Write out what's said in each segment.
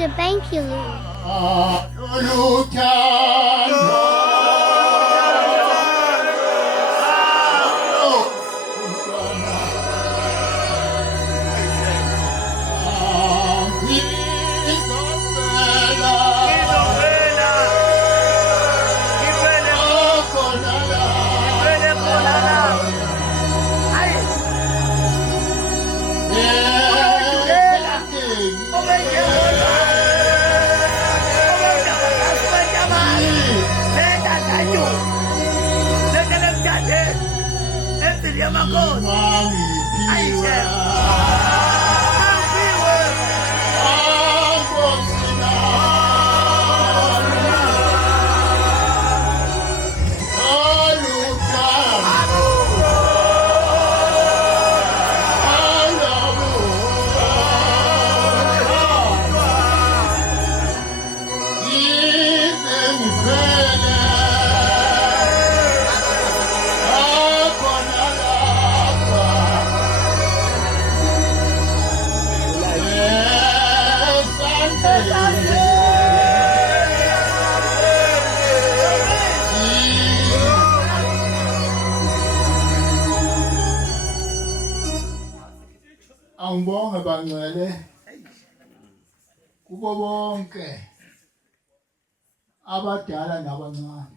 the banking room. Angibonge bangcwele kubo bonke abadala nabancane.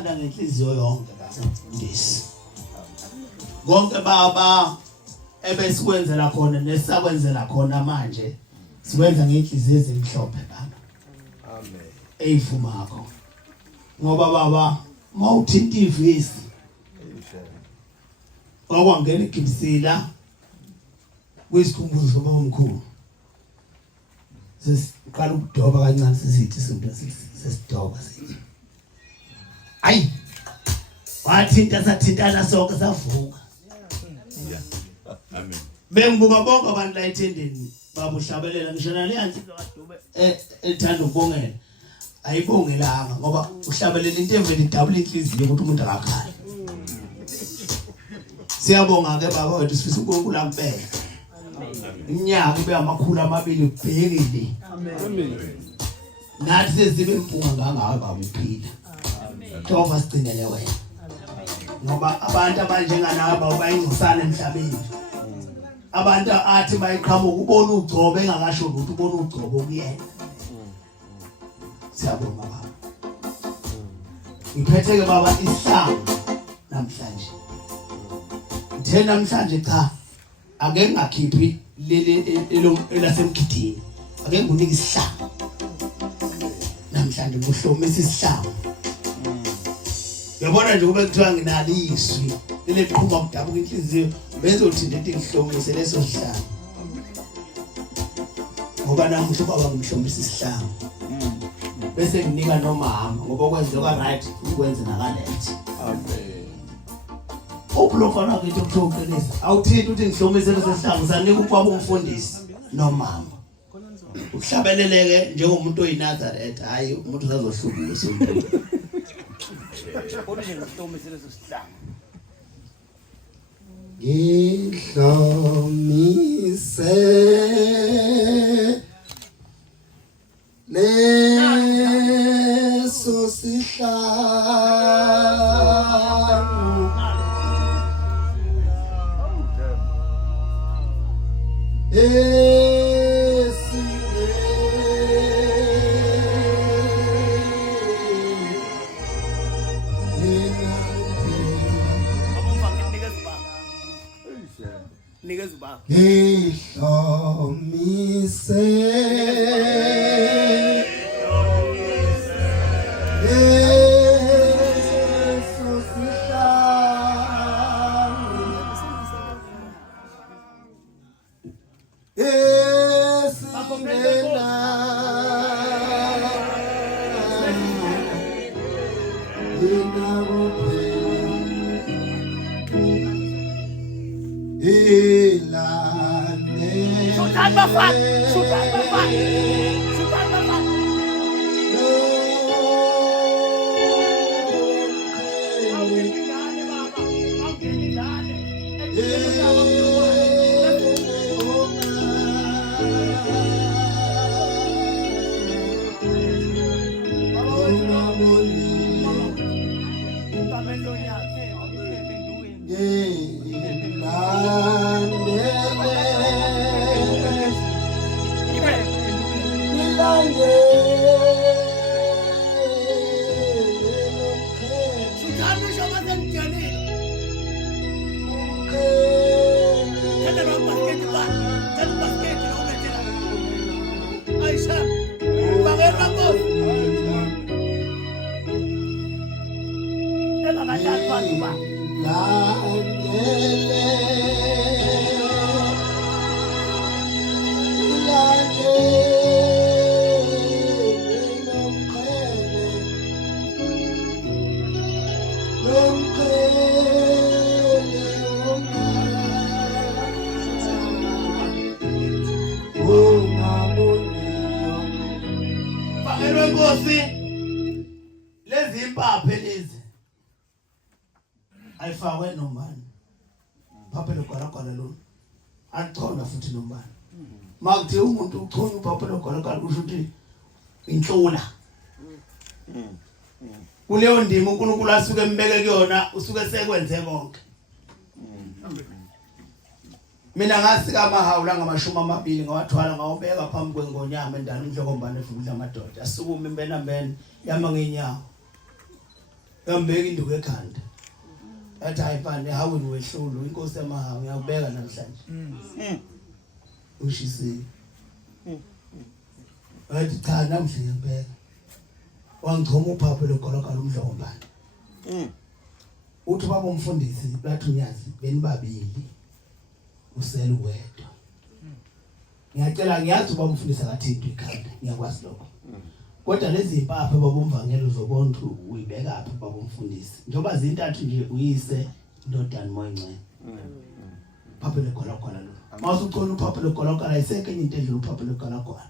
ngiyamthanda ngenhliziyo yonke basemfundisi. Konke baba ebesikwenzela khona nesakwenzela khona manje sikwenza ngenhliziyo ezimhlophe baba. Amen. Eyivumakho. Ngoba baba mawuthinta ivisi. Wakwangena eGibsila kwisikhumbuzo baba omkhulu. Sesiqala ukudoba kancane sisithi izinto sesidoba sithi. Ayi. Wathinta sathintana sonke savuka. Amen. Bengibuka bonke abantu la ethendeni babuhlabelela ngisho naleyanto kaDube ethanda ukubongela. Ayibongelanga ngoba uhlabelela into evele idabula inhliziyo ukuthi umuntu akakhali. Siyabonga ke baba wethu sifisa uNkulunkulu ampela. Iminyaka ibe amakhulu amabili ubhekile. Amen. Nathi sezibe impunga ngangawe baba uphila. Jehova sigcinele wena. Ngoba abantu abanjenganaba bayingcosana emhlabeni. Abantu athi bayiqhamuka ubona ugcobo engakasho ukuthi ubona ugcobo kuyena. Siyabonga baba. Ngiphethe ke baba isihlangu namhlanje. Ngithe namhlanje cha ake ngakhiphi leli elasemgidini. Ake ngunike isihlangu. Namhlanje kuhlomisa isihlangu. Yabona nje kube kuthiwa nginalo iswi leliqhuma ukudabuka inhliziyo bezothinta into ngihlomise leso sihlangu. Ngoba namuhla baba ngimhlomise isihlangu. Bese nginika nomama ngoba kwenzeka right ukwenza nakalethe. Amen. Ublofana ke ukuqinisa. Awuthinta uthi ngihlomise leso sihlangu sanika ubaba umfundisi nomama. Ukuhlabeleleke njengomuntu oyinazareth hayi umuntu usazohlubula sonke. Ngihlomise leso sihlangu. Ngihlomise leso sihlangu. Ngihlomise leso sihlangu esingena Sultan Bapak. Lezi impaphe lezi ayifakwe nombani phaphe loGwalagwala lo achona futhi nombani makuthi umuntu uchona uphaphe loGwalagwala kusho ukuthi inhlula kuleyo ndima uNkulunkulu asuke embeke kuyona usuke sekwenze konke. Mina ngasika amahawula ngama20 ngawathwala ngawubeka phambi kwengonyama endala umhlokombane futhi amadoda asukume imbenambene yama ngenyawo ngambeka induku ekhanda athi ayipande hawe niwehlulu inkosi yamahawu ngiyakubeka namhlanje ushisi athi cha namhlanje ngiyabeka wangichoma uphapho lokholokala umdlombane uthi baba umfundisi bathunyazi benibabili usele wedwa ngiyacela ngiyazi uba umfundisi akathindi ikhanda ngiyakwazi lokho kodwa lezi impapha babumvangelo uzobona uyibeka apha baba umfundisi njoba zintathu nje uyise indodana moyingcene phapho lekholokala lo mawusucona uphapho lekholokala ayiseke enye into edlula uphapho lekholokala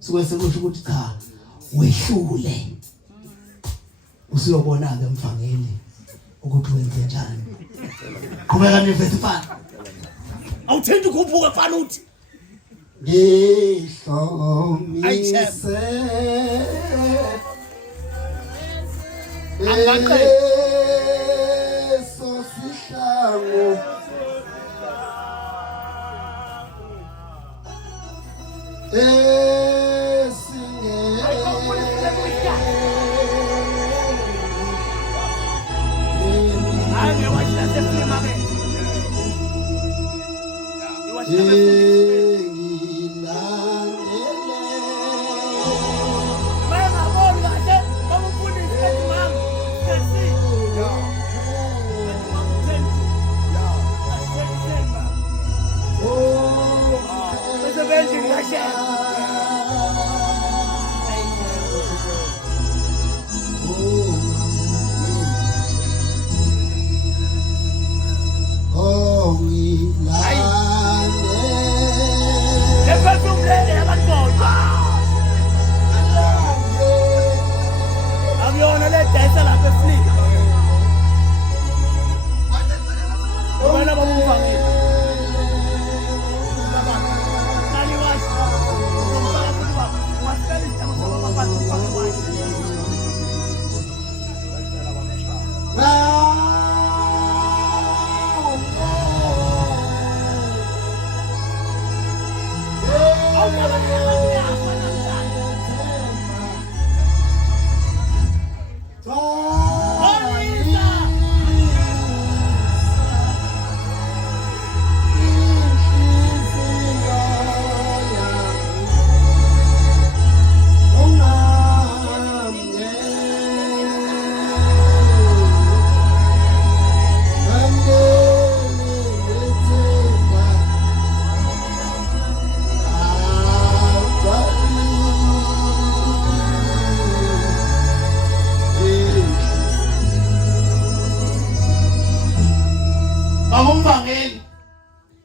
suke sekusho ukuthi cha wehlule usiyobona ke mvangeli ukuthi wenze njani qhubeka neverse 5 awuthindi ukuphuka mfana uthi ngihlomise angaqe sosihlangu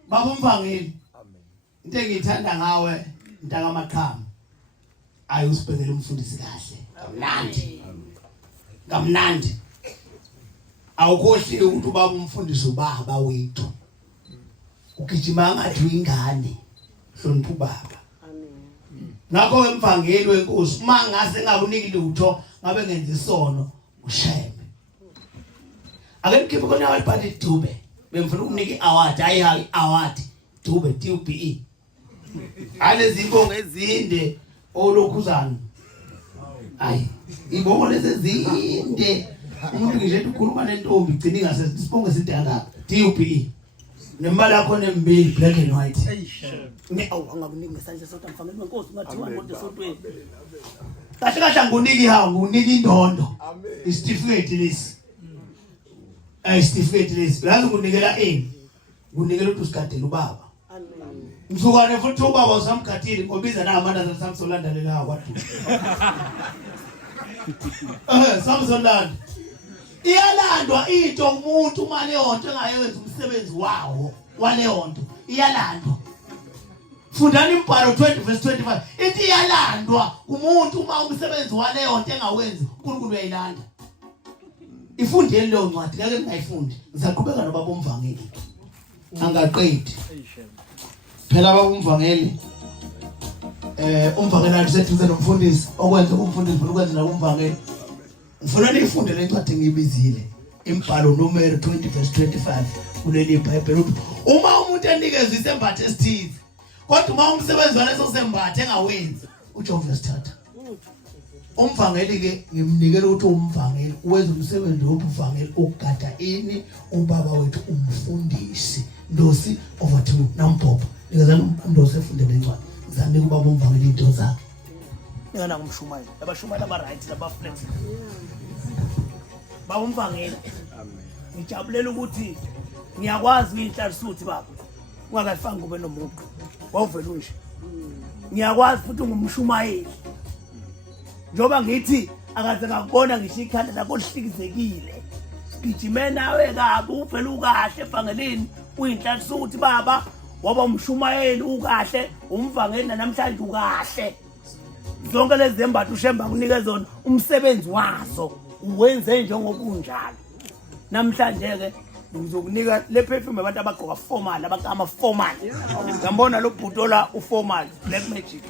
babumvangeli into engiyithanda ngawe ntaka amaqhama ayusibhekele umfundisi kahle kamnandi awukhohli ukuthi ubaba umfundisi ubaba wethu ugijima ngathi uyingane hlonipha ubaba ngakho emvangeli wenkosi uma ngase ngakuniki lutho ngabe ngenza isono usheme ake ngikhiphe khona abantu bathi Dube bemfuna ukunika iaward hayi award Dube TUBE alezi ibongo ezinde olokhuzana hayi ibongo lezi ezinde umuntu nje ukhuluma nentombi igcina ingase sibonge sidala TUBE nemali yakho nembili black and white angakuniki ngesandla sodwa mfangeli wenkosi ungathiwa ngoba sodweni kahle kahle nguniki hawo nguniki indondo isitifiketi lesi isitifiketi lesi yazi ukunikela ukunikela ukuthi usikadela ubaba msukwane futhi ubaba usamkhathile ngobiza naamanda samsolandalela kwaDube samsolanda iyalandwa into umuntu uma leyonto engayenza umsebenzi wawo waleyonto iyalandwa fundani imbhalo 20:25 ithi iyalandwa umuntu uma umsebenzi waleyonto engawenzi uNkulunkulu uyayilanda ifundele leyo ncwadi ngeke ningayifundi ngizaqhubeka nobaba umvangeli angaqedi phela baba umvangeli umvangeli athi sethuze nomfundisi okwenza umfundisi ufuna ukwenza nakumvangeli ngifuna nifunde le ncwadi ngibizile imbhalo numero 20:25 kuleli iBhayibheli ukuthi uma umuntu enikezwe isembatho esithize kodwa uma umsebenzi waleso sembatho engawenzi uJehova sithatha Umvangeli ke ngimnikela ukuthi umvangeli uwenza umsebenzi wobuvangeli ogada ini ubaba wethu umfundisi Ndosi over to Nampopo. Ngizana uNdosi efundele incwadi. Ngizame kuba umvangeli into zakhe. Ngana ngumshumayeli. Abashumayeli aba right laba flex. Ba umvangeli. Amen. Ngijabulela ukuthi ngiyakwazi ngihlarisuthi baba. Ungakafanga kube nomuntu. Wawuvela unje. Ngiyakwazi futhi ngumshumayeli. Njoba ngithi akaze ngakubona ngisho ikhanda lakho lihlikizekile. Gijime nawe kabi uvela ukahle evangelini uyinhlarisuthi baba waba umshumayeli ukahle umvangeli namhlanje ukahle. Zonke lezi zembatho ushemba kunika zona umsebenzi wazo uwenze njengoba unjalo. Namhlanje ke ngizokunika le perfume abantu abagqoka formal abakama formal. Ngiyambona lo bhutola uformal black magic.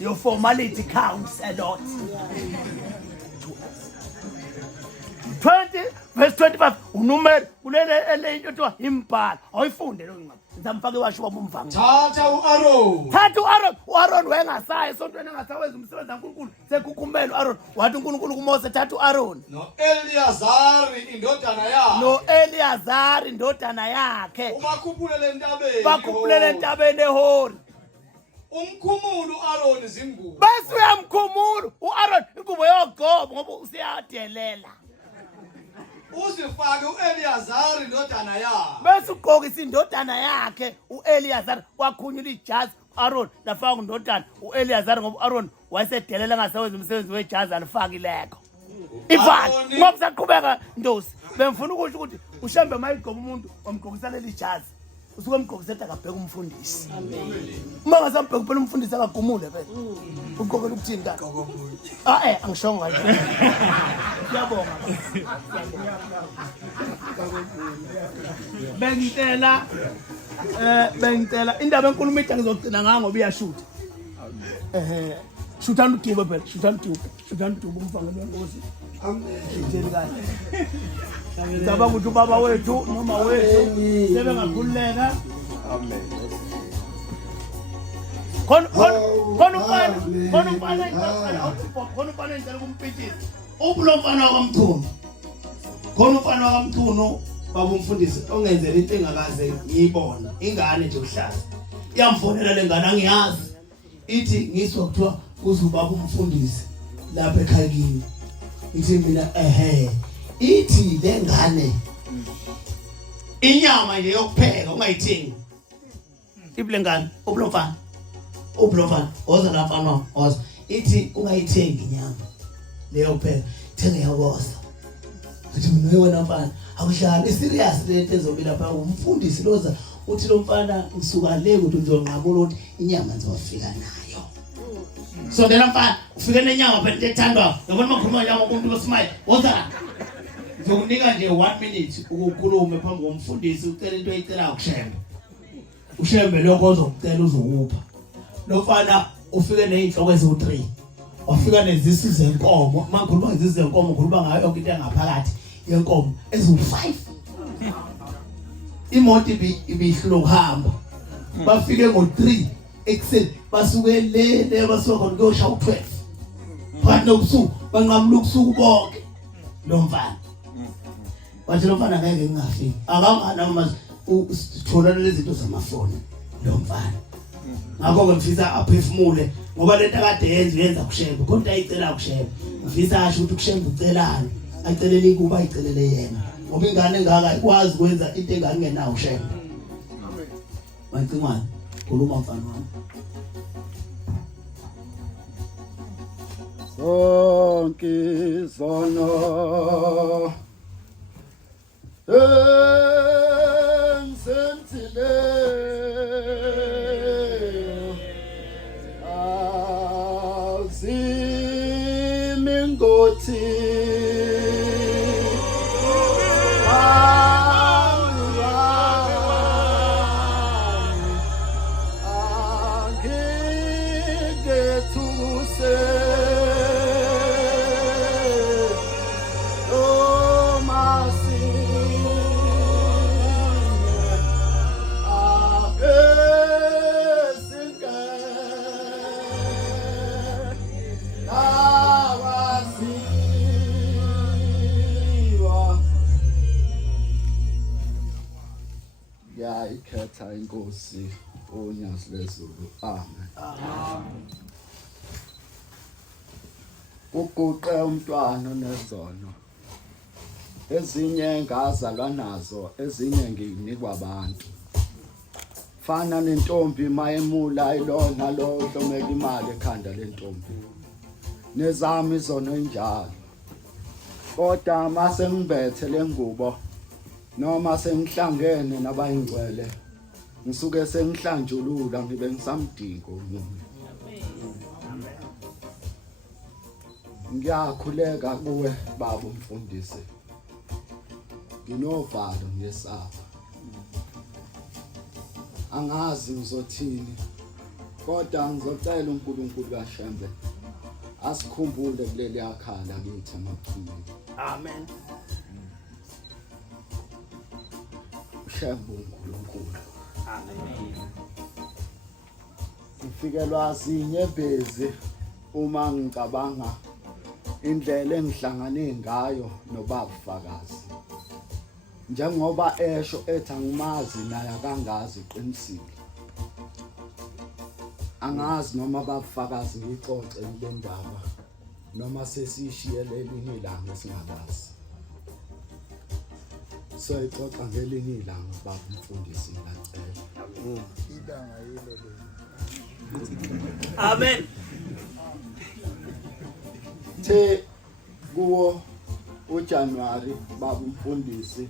Your formality counts a lot. 20 verse 25 unumero kulele into ethiwa imbhalo ayifunde lo ncwadi ngizamfaka iwasho wabo umvangeli thatha uAaron wayengasayi esontweni engasawenza umsebenzi kaNkulunkulu sekhukhumela uAaron wathi uNkulunkulu kuMose thatha uAaron no Eleazari indodana yakhe bakhuphulele entabeni eHori umkhumulu uAaron izingubo bese uyamkhumula uAaron ingubo yogobo ngoba usiyadelela uzifake uEleazari indodana yakhe bese ugqokisa indodana yakhe uEleazari wakhunyula ijazi uAaron lafaka indodana uEleazari ngoba uAaron wayesedelela ngasewenza umsebenzi wejazi alifakileko ivani ngoba saqhubeka Ndosi bemfuna ukusho ukuthi ushambe mayigqoba umuntu wamgqokisa leli jazi usuke umgqokisa akabheka umfundisi amen uma ngasambheka phela umfundisi akagumule phela ugqokela ukuthini ka angishonga nje siyabonga bengitela indaba enkulu imitha ngizogcina ngayo ngoba iyashuta shuthana uDube phela shuthana uDube umvangeli weNkosi amen kahle Ngicabanga ukuthi ubaba wethu noma wethu sebengakhululeka amen khona umfana ngicela kumpitisa ubulomfana wakamthunu khona umfana wakamthunu baba umfundisi ongenzela into engakaze ngiyibona ingane nje uhlaza iyamfonela lengane angiyazi ithi ngiswa kuthiwa uzubaba umfundisi lapha ekhaya kimi ithi mina ithi lengane inyama nje yokupheka ungayithengi iblengane ubulomfana oza lapha oza ithi ungayithengi inyama leyo phela thenga yabosa athi mina wena mfana akuhlala serious lento ezobila lapha umfundisi loza uthi lo mfana ngisuka le ukuthi uzonqabula ukuthi inyama nzofika nayo so then mfana ufike nenyama phela ethandwa yabona makhuluma nyama umuntu loSmile woza ngizokunika nje 1 minute ukukhuluma phambi komfundisi ucela into ayicela ukushembe ushembe lokho ozokucela uzokupha lo mfana ufike nezinhloko ezo3 wafika nezisi zenkomo makhuluma ngezisi zenkomo ukhuluma ngayo yonke into engaphakathi yenkomo ezo5 imoto ibihlulo ukuhamba bafike ngo3 ekseni basuke le basuka khona kuyosha u12 phakathi nobusuku banqamula ubusuku bonke lo mfana bathi lo mfana ngeke ngingafiki akangana uma uthola lezi zinto zamafoni lo mfana ngakho ngifisa aphefumule ngoba lento akade yenza kushembe kodwa ayicela kushembe ngifisa asho ukuthi kushembe ucelani acelele kuba ayicelele yena ngoba ingane engaka ikwazi ukwenza into engangenayo ushembe amen mancingwane khuluma mfana wami sonke zona sentile azimingoti angigethuse ayikhetha inkosi onyazi lwezulu. Amen. Uguqe umntwana nezono. Ezinye ngazalwa nazo, ezinye nginikwa abantu. Fana nentombi mayemula ilona lo hlomeka imali ekhanda lentombi. Nezami izono injalo. Kodwa mase ngibethe lengubo noma sengihlangene nabayingcwele ngisuke sengihlanjulula ngibe ngisamdingo umuntu. Ngiyakhuleka kuwe baba umfundisi. Nginovalo ngesaba. Angazi ngizothini kodwa ngizocela uNkulunkulu kaShembe asikhumbule kuleli yakhala kithi amaphumela. Amen. Shembe uNkulunkulu. Amen. Ngifikelwa zinyebezi uma ngicabanga indlela engihlangane ngayo nobabafakazi. Njengoba esho ethi angimazi naye akangazi iqinisile. Angazi noma abafakazi ngixoxe le ndaba noma sesishiyele elinye ilanga esingalazi. So ixoxa ngelinye ilanga baba umfundisi ngicela. Idanga yilo le. Amen. The kuwo uJanuary baba umfundisi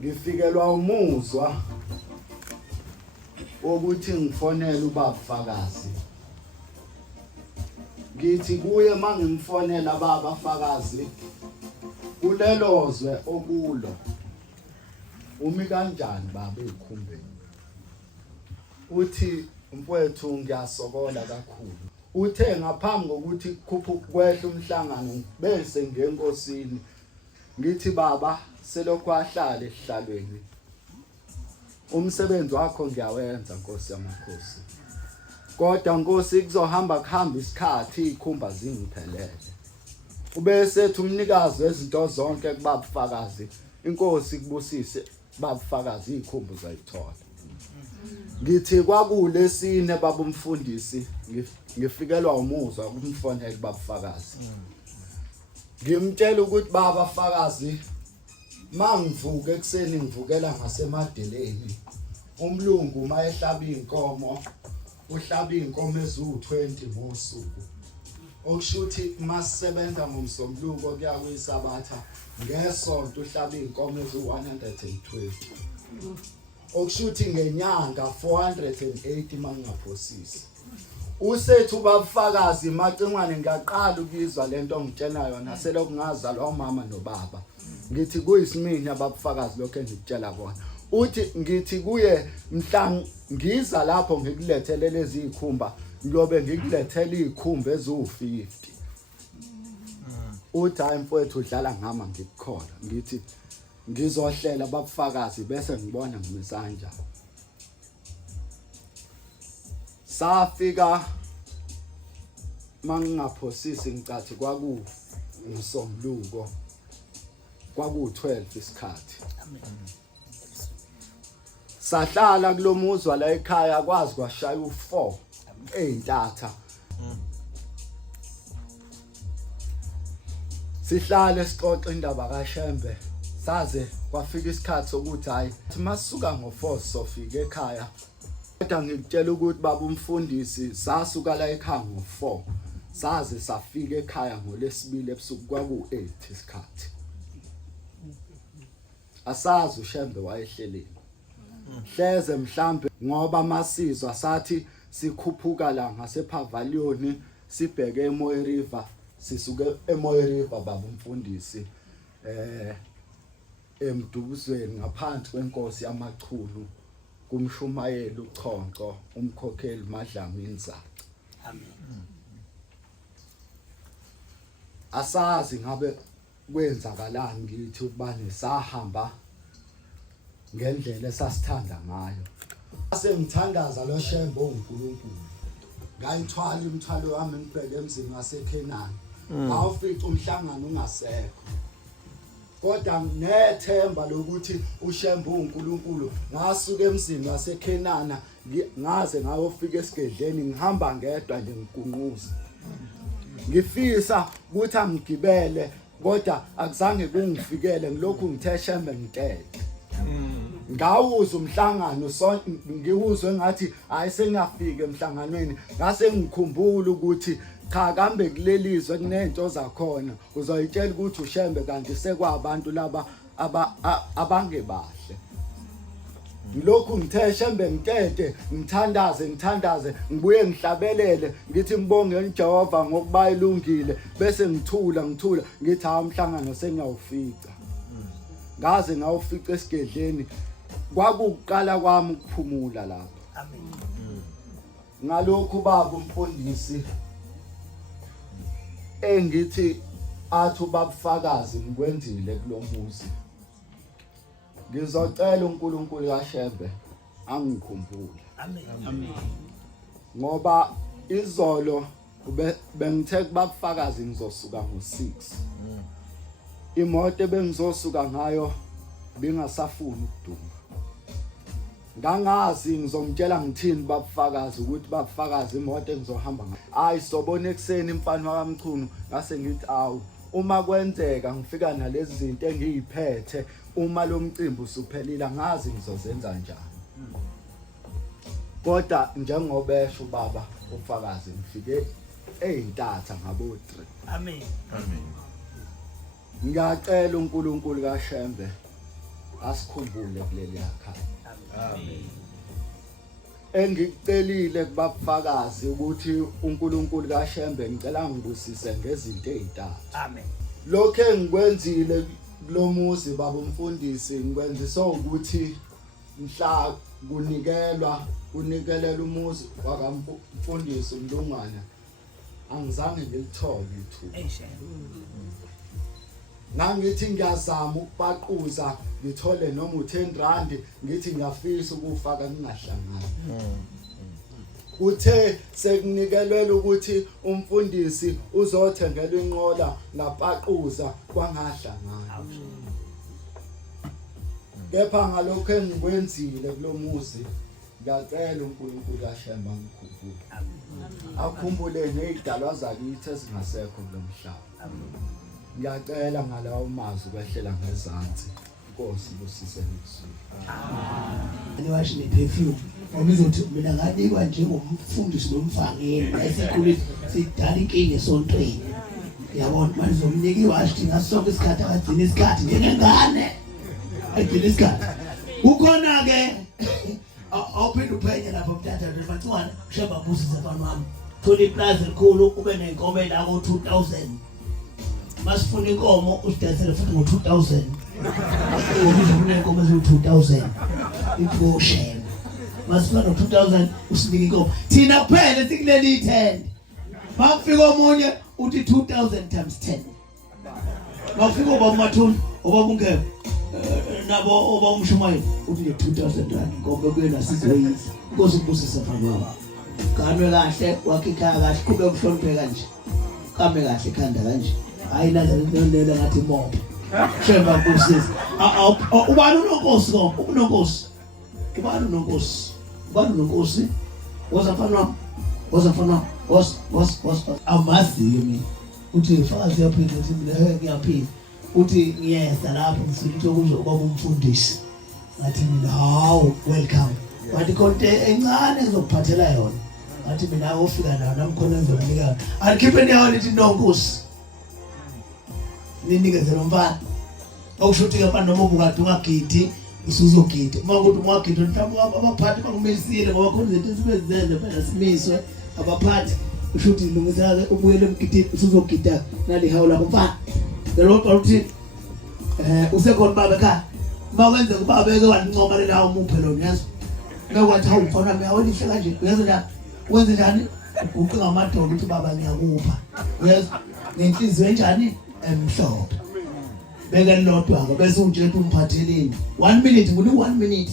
ngifikelwa umuzwa ukuthi ngifonele ubabafakazi. Ngithi kuye mangimfonela abafakazi kulelozwe okulo. Umi kanjani baba ekhumbeni? Uthi mfowethu ngiyasokola kakhulu. Uthe ngaphambi kokuthi kwehla umhlangano bese ngenkosini ngithi baba selokhu ahlala ehlalweni. Umsebenzi wakho ngiyawenza Nkosi yamakhosi. Kodwa Nkosi kuzohamba isikhathi ikhumba zingiphelele. Ubese ethi umnikazi wezinto zonke kubabafakazi inkosi kubusise babafakazi ikhumba zayithola. Ngithi kwakule sine baba umfundisi ngifikelwa umuzwa kumfonela babafakazi. Ngimtshela ukuthi babafakazi mangivuka ekseni ngivukela ngasemadeleni. Umlungu mayehlaba inkomo uhlaba inkomo ezu20 ngosuku. Okushuthi masisebenza ngomsombuluko kuya kuyisabatha ngesonto uhlaba inkomo ezu120. Okushuthi ngenyanga 480 mangaphosisi. Usethu babafakazi macingwane ngiyaqala ukuzwa lento ngitshela yona selokhu ngazalwa umama nobaba. Ngithi kuyisimini abafakazi lokho engikutshela kona. Uthi ngithi kuye mhla ngiza lapho ngikulethele lezi ikhumba ngiyobe ngikulethele ikhumba ezu50. Uthi hayi mfowethu udlala ngama ngikukhona. Ngithi ngizohlela abafakazi bese ngibona ngimisanja. Safika mangingaphosisi ngicathi kwaku umsombuluko kwaku12 isikhathi. Sahlala kulomuzwa la ekhaya kwazi kwashaya u4 eintatha. Sihlale sixoxe indaba kaShembe saze kwafika isikhathi sokuthi hayi masuka ngo4 sofika ekhaya. Kodwa ngikutshela ukuthi baba umfundisi sasuka la ekhaya ngo4 saze safika ekhaya ngolesibili ebusuku kwaku8 isikhathi. Asazi uShembe wayehleleni. Hleze mhlambe ngoba masizwa sathi sikhuphuka la ngasePavilion sibheke eMoyo River sisuke eMoyo River baba umfundisi emdubuzweni ngaphansi kwenkosi yamachulu kumshumayeli uChonco umkhokheli Madlamini Zaca. Amen. Asazi ngabe kwenzakalani ngithi ubani sahamba ngendlela esasithanda ngayo. Sengithandaza lo Shembe uNkulunkulu. Ngayithwala imithwalo wami ngibheke emzini waseKhenani. Ngawufica umhlangano ungasekho. kodwa nginethemba lokuthi uShembe uNkulunkulu. Ngasuka emzini waseKhenana ngaze ngayofika esigedleni, ngihamba ngedwa nje ngigunquza. Ngifisa ukuthi angigibele kodwa akuzange kungifikele, ngilokhu ngithe Shembe ngitete. Ngawuza umhlangano ngiwuzwe ngathi hayi sengiyafika emhlanganweni, ngase ngikhumbula ukuthi cha kambe kulelizwe kunento zakhona uzoyitshela ukuthi uShembe kanti sekwabantu laba abangebahle. Ngilokhu ngithe Shembe ngitete, ngithandaze ngibuye ngihlabelele ngithi ngibonge uJehova ngokuba ilungile, bese ngithula ngithi ha umhlangano sengiyawufica. Ngaze ngawufica esigedleni, kwakuqala kwami ukuphumula lapha. Amen. Ngalokhu baba umfundisi engithi athi ubabufakazi ngikwenzile kulomuzi, ngizocela uNkulunkulu kaShembe angikhumbule. Amen. Ngoba izolo bengithe kubafakazi ngizosuka ngo6. Imoto bengizosuka ngayo bengasafuni ukuduma. Ngangazi ngizomtshela ngithini babufakazi ukuthi babufakazi imoto engizohamba ngayo. Hayi sobona ekseni imfana wakamchunu ngase ngithi awu uma kwenzeka ngifika nalezi zinto engiyiphethe uma lo mcimbi usuphelile ngazi ngizozenza njani. Kodwa njengobesho baba ufakazi ngifike eyintatha ngabo 3. Amen. Ngiyacela uNkulunkulu kaShembe asikhumbule kuleli yakhaya. Amen. Engikucelile kubafakazi ukuthi uNkulunkulu kaShembe ngicela ngibusise ngezinto ezintathu. Amen. Lokho engikwenzile kulomuzi baba umfundisi ngikwenzisa ukuthi mhla kunikelela umuzi wakamfundisi uMlungwana angizange ngilithole ithuba. Nangithi ngiyazama ukubaquza ngithole noma u10 rand ngithi ngiyafisa ukufaka ngingahlangani. Uthe sekunikelwe ukuthi umfundisi uzothengelwa inqola ngapaquza kwangahlangani. Kepha ngalokho engikwenzile kulomuzi ngiyacela uNkulunkulu kaShembe angikhumbule. Akhumbule nezidalwa zakithi ezingasekho kulomhlaba. Ngiyacela ngalawo mazwi kwehlela ngezansi. Inkosi busise ngisu. Niwasho neperfume ngobizothi mina nganikwa njengomfundisi nomfangeli esikhulile sidala inkinga esontweni. Yabona manje zomnika iwashi ngasonke isikhathi akagcina isikhathi njengengane. Agcina isikhathi. Ukhona ke awuphinde uphenye lapha mthatha lefatswana usheba busisa mfana wami. Thola iplaza elikhulu ube nenkomo la ko 2000. Masifuna inkomo usidayisele futhi ngo2000. Ubizofuna inkomo ezo2000. Iphoshe. Masifuna no2000 usinike inkomo. Thina kuphela sikuleli 10. Mafika omunye uthi 2000 times 10. Mafika obaMathuni obabungeke nabo obamshumayeli uthi 2000 rand ngoba kuyena sizoyisa. Inkosi kubusisa mfana wami. Kanwe kahle wakhikha kahle kube kuhloniphe kanje. Kame kahle khanda kanje. Hayi nalela ngathi mob. Shemba kubusisa. Ubani unonkosi ko? Unonkosi. Ubani unonkosi? Ubani unonkosi? Wazafana. Was amazi yimi. Uthi fakazi yaphinda uthi mina ngiyaphinda. Uthi ngiyeza lapho ngisithi ukuzoba umfundisi. Ngathi mina hawu welcome. Wathi konke encane ngizokuphathela yona. Ngathi mina ofika nayo namkhona ngizomnika. Alikhiphe yawo lithi nonkosi. Ninikeze lomfana. Awushuthi ke mfana noma ubukade ungagidi usuzogida. Uma ukuthi ungagida mhlawumbe abaphathi bakumisile ngoba khona izinto esibezenze phela simiswe abaphathi ushuthi lungisake ubuyele emgidini usuzogida nali hawu lapho mfana. Lelo bathi usekhona baba ekhaya. Uma wenze kubaba eke wanincoma lela umuphe lo nyazo. Bekwathi hawu mfana wami awelihle kanje. Uyazi la wenze njani? Uqinga amadoda uthi baba ngiyakupha. Uyazi nenhliziyo enjani? Emhlophe. Beka lodwa ke bese utshela umphatheleni 1 minute nguni 1 minute.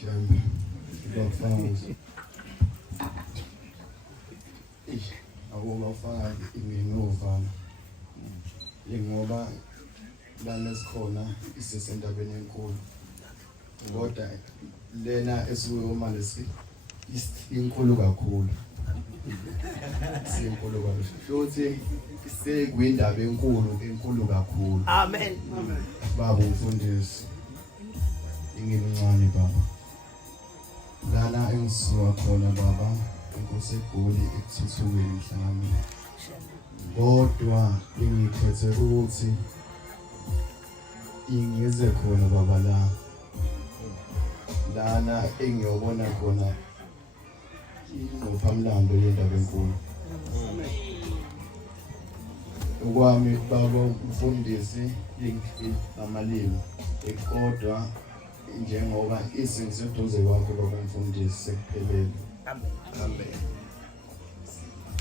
Shembe bafakazi awubafakazi ingenovana ingoba lana sikhona isesentabeni enkulu kodwa lena esikuyo manje inkulu kakhulu sinkulu kakhulu futhi sekwindaba enkulu kakhulu. Amen. Baba umfundisi ingimncane baba lana engisuka khona baba inkosi eGoli ekuthuthukeni mhlawumbe kodwa ngikhethe ukuthi ingize khona baba lana engiyobona khona ingophamlando yendaba enkulu. Ukwami baba umfundisi amalimi ekodwa njengoba izinto seduze kwakho baba umfundisi sekuphelele. Amen. Amen.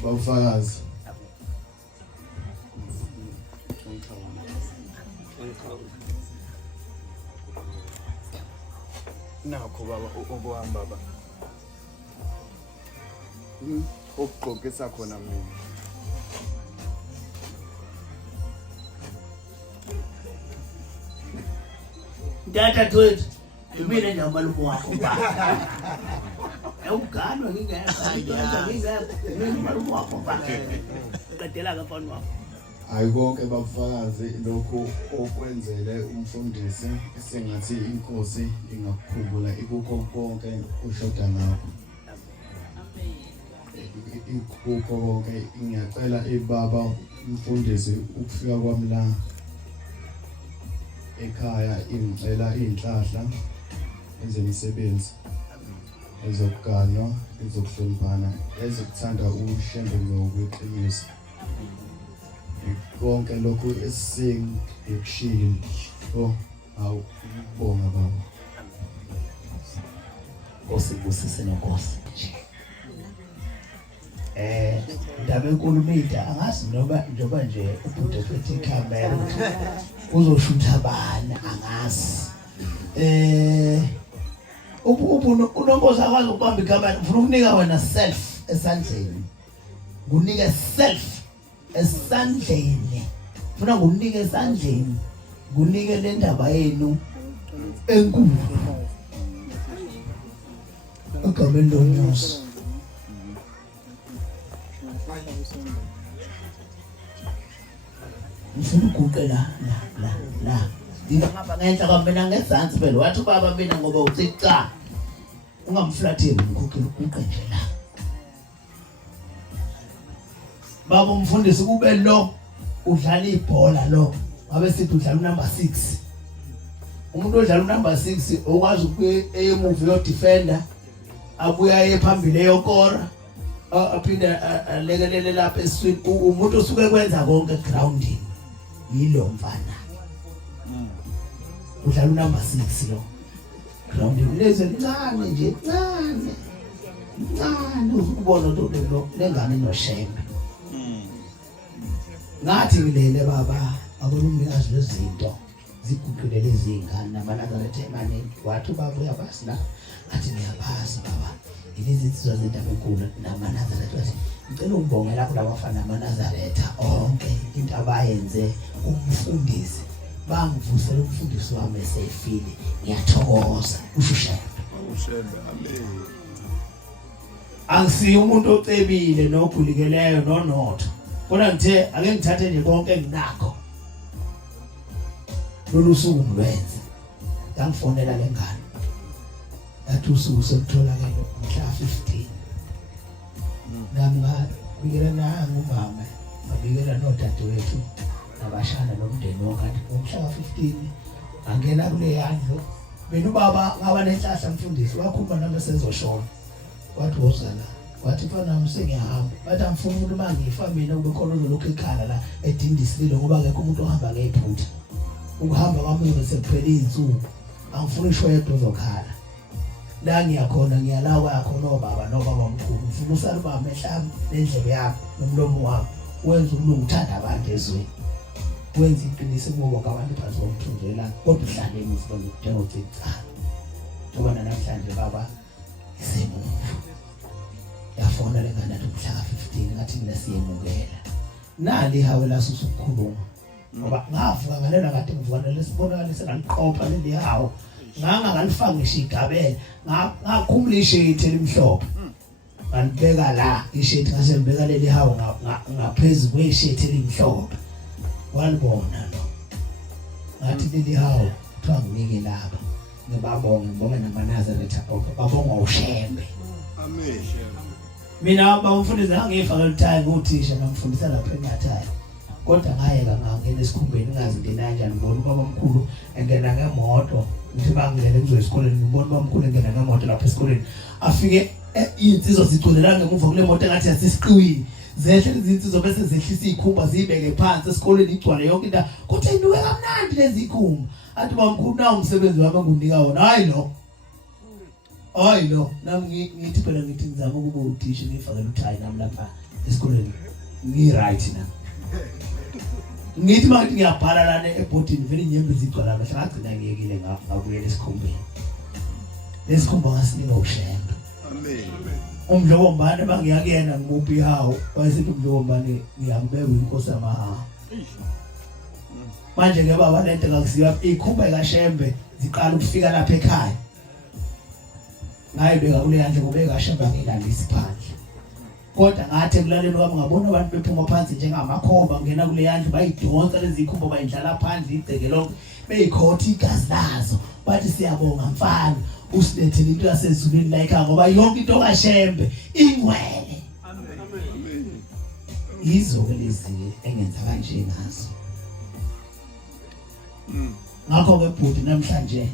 Bafakazi nakho baba okwami baba okugqokisa khona mina Data twethu mina namalume wakho baba. Awuganwa ngingekho mina namalume wakho baba. Qedela ke mfana wakho. hayi konke bafakazi lokho okwenzele umfundisi sengathi inkosi ingakukhumbula ikukho konke ushoda ngakho. Ikukho konke ngiyacela ibaba umfundisi ukufika kwami la ekhaya ingicela inhlahla ezemisebenzi ezokuganwa ezokuhloniphana ezokuthanda ushembe ngokweqiniso. Konke lokho esingikushilo awubonga baba. Osibusise nenkosi. Ndaba enkulu mida angazi njoba nje ubhuti futhi ikhamera uzoshutha bani angazi. Unonkosi akwazi ukubamba ikhamera ufuna ukunika wena self esandleni. Kunike self esandleni. Ufuna ngunike esandleni. Kunike le ndaba yenu enkulu. Egameni loNkosi. Ngifuna ukuguqe la. Ngihamba ngenhla kwamina ngezantsi phela wathi baba mina ngoba uthi cha. Ungamflatheli ngiguqe nje la. Baba umfundisi kube lo udlala ibhola lo. Ngabe sithi udlala number 6. Umuntu odlala number 6 okwazi ukuye emuva yo defender abuya ephambili eyokora. Aphinda alekelele lapha eswini umuntu osuke kwenza konke grounding yilo mfana udlala number 6 lo grounding lezi ncane nje ncane uzubona lo lengane noshembe ngathi ngilele baba abonumikazi lezinto ziguqulele izingane namanazareth emaningi wathi baba uyabazi la athi ngiyaphasa baba ilezi zizozindaba enkulu namanazareth wathi ngicela ukubongela lapho labafana namanazareth onke into abayenze umfundisi bangivusela umfundisi wami esefile ngiyathokoza ushembe Amen. Angisiyo umuntu ocebile nogulikeleyo nonotho kodwa ngithe ake ngithathe nje konke enginakho lolu suku ngilwenze yangifonela lengane yathi usuku sekutholakele mhla 15 nami ngabikela nangu mama ngabikela nodadewethu nabashana nomndeni wonke ngomhla 15 angena kule yandlo mina ubaba ngaba nenhlahla mfundisi wakhuluma nami sezoshona wathi wozala wathi mfana msengiyahamba bathi angifuna umuntu mangifa mina ubekhona uzolokhu ekhala la edindisile ngoba akekho umuntu ohamba ngephutha ukuhamba kwami sekuphela izinsuku angifuni ishwedwa uzokhala la ngiyakhona ngiyalawa yakhona nobaba omkhulu ngifuna usalubamba ehlamba nendlebe yakho nomlomo wakho wenza umlungu uthanda abantu ezweni wenza iqiniso kubo bonke abantu phansi komthunzela kodwa uhlale emizibona njengocicana ngoba namhlanje baba isemuva yafona lengane mhla 15 ngathi mina siyemukela nali hawe la susukhuluma ngoba ngavuka ngalela kade ngivuka lesibonakala sengiqopha leli hawo ngangalifanga ngisho igabela ngakhumula ishethi elimhlophe ngibeka la ishethi ngasembeka leli hawo ngaphezulu kweshethi elimhlophe walibona lo ngathi leli hawo kuthiwa nginike laba ngibabonga namanazareth babonga ushembe. Amen. Mina bamfundisa ngangifaka luthayi nguthisha ngimfundisa lapha eNyathaya kodwa ngayeka ngangena esikhumbeni ngazi ngena kanjani ngibona ubaba omkhulu engena ngemoto ngithi bangilele ngizoya esikoleni ngibona ubaba omkhulu engena ngemoto lapha esikoleni afike insizwa ziculela ngemuva kule moto engathi yasisiqiwini zehle izinsizwa bese zehlisa izikhumba zibeke phansi esikoleni igcwale yonke into kodwa inuke kamnandi lezi ikhumba athi bamkhulu nawo umsebenzi wami ngunnika wona hayi lo nami ngithi phela ngithi ngizama ukuba uthisha ngifake luthayi nami lapha esikoleni right na ngithi manje ngiyabhala lana ebhodini vele inyembe zigcwala kahle ngagcina ngiyekile ngabuyela esikhumbeni lesikhumba ngasinika ushembe. Amen. Umdlokombane bangiyakena ngimuphi ihawo wayesethi umdlokombane ngiyambeka inkosi yamahawu manje ke baba lento ngakusiya ikhumba ikaShembe ziqala ukufika lapha ekhaya ngayibeka kule yandle ngoba ikaShembe ngilandisa phandle kodwa ngathi ekulaleni kwami ngabona abantu bephuma phansi njengamakhomba ngena kule yandle bayidonsa lezi ikhumba bayidlala phandle igceke lonke beyikhotha igazi lazo bathi siyabonga mfana usilethele into yasezulwini la ekhaya ngoba yonke into kaShembe ingcwele. Amen. Yizo ke lezi engenza kanje ngazo. Ngakho ke bhuti namhlanje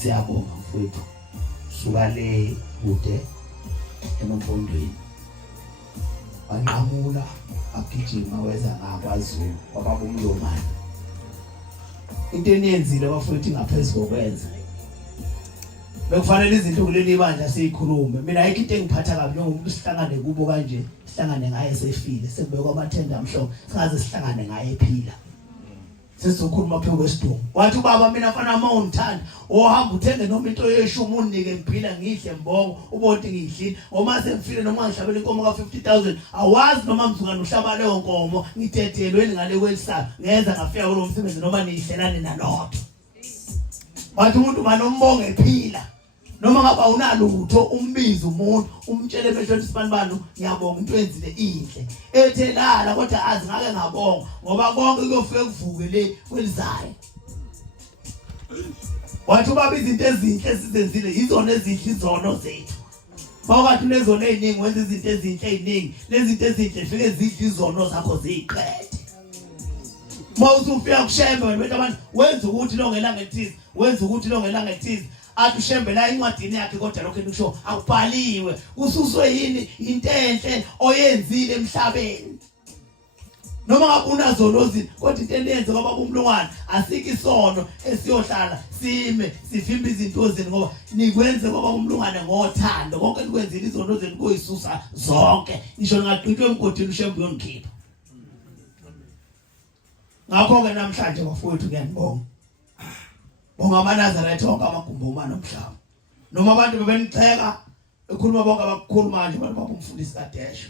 siyabonga mfowethu suka le kude emfundweni anqamula agijima weza ngakwaZulu kwaba umlomani into eniyenzile bafowethu ngaphezulu kokwenza bekufanele izinto kuleli bandla siyikhulume mina ayikho into engiphatha kabi ngomuntu sihlangane kubo kanje sihlangane ngaye sefile sekubekwa amathenda amhlophe singaze sihlangane ngaye ephila sizokhuluma phezulu kwesidumbu wathi baba mina mfana uma ungithanda ohamba uthenge noma into yeshumi unike ngiphila ngihle mbongo ubonke ngidlile ngoma sengifile noma ngihlabela inkomo ka50,000 awazi noma mzukana uhlaba leyo nkomo ngitetelweni ngale kwelisa ngenza ngafika kulo msebenzi noma nihlelane nalokho wathi umuntu manombongo ephila noma ngaba unalutho umbizo umuntu umtshele emehlweni sibanibalo ngiyabonga into enzile inhle ethelala kodwa azi ngake ngabonga ngoba konke kuyofika kuvuke le kwelizayo wathi baba izinto ezinhle sizenzile izona ezinhle izono zethu mawukathi lezona eziningi wenza izinto ezinhle eziningi lezi zinto ezinhle fike zidle izono zakho ziqede mawusufika kuShembe wena abantu wenza ukuthi lo ngelanga ethize wenza ukuthi lo ngelanga ethize athi uShembe la incwadini yakhe kodwa lokho engisho akubhaliwe ususwe yini into enhle oyenzile emhlabeni noma ngabuna zolozi kodwa into elenze kwaba umlungwana asiki isono esiyohlala sime sivimba izinto zeni ngoba nikwenze kwaba umlungwana ngothando konke nikwenzile izono zeni kuyisusa zonke ngisho ngaqitwe emgodini uShembe uyongikhipha. Ngakho ke namhlanje bafowethu ngiyanibonga bonga amaNazaretha onke amagumbo omana omhlaba noma abantu bebenixheka ekhuluma bonke abakukhulu manje abantu babumfundisi kaDesha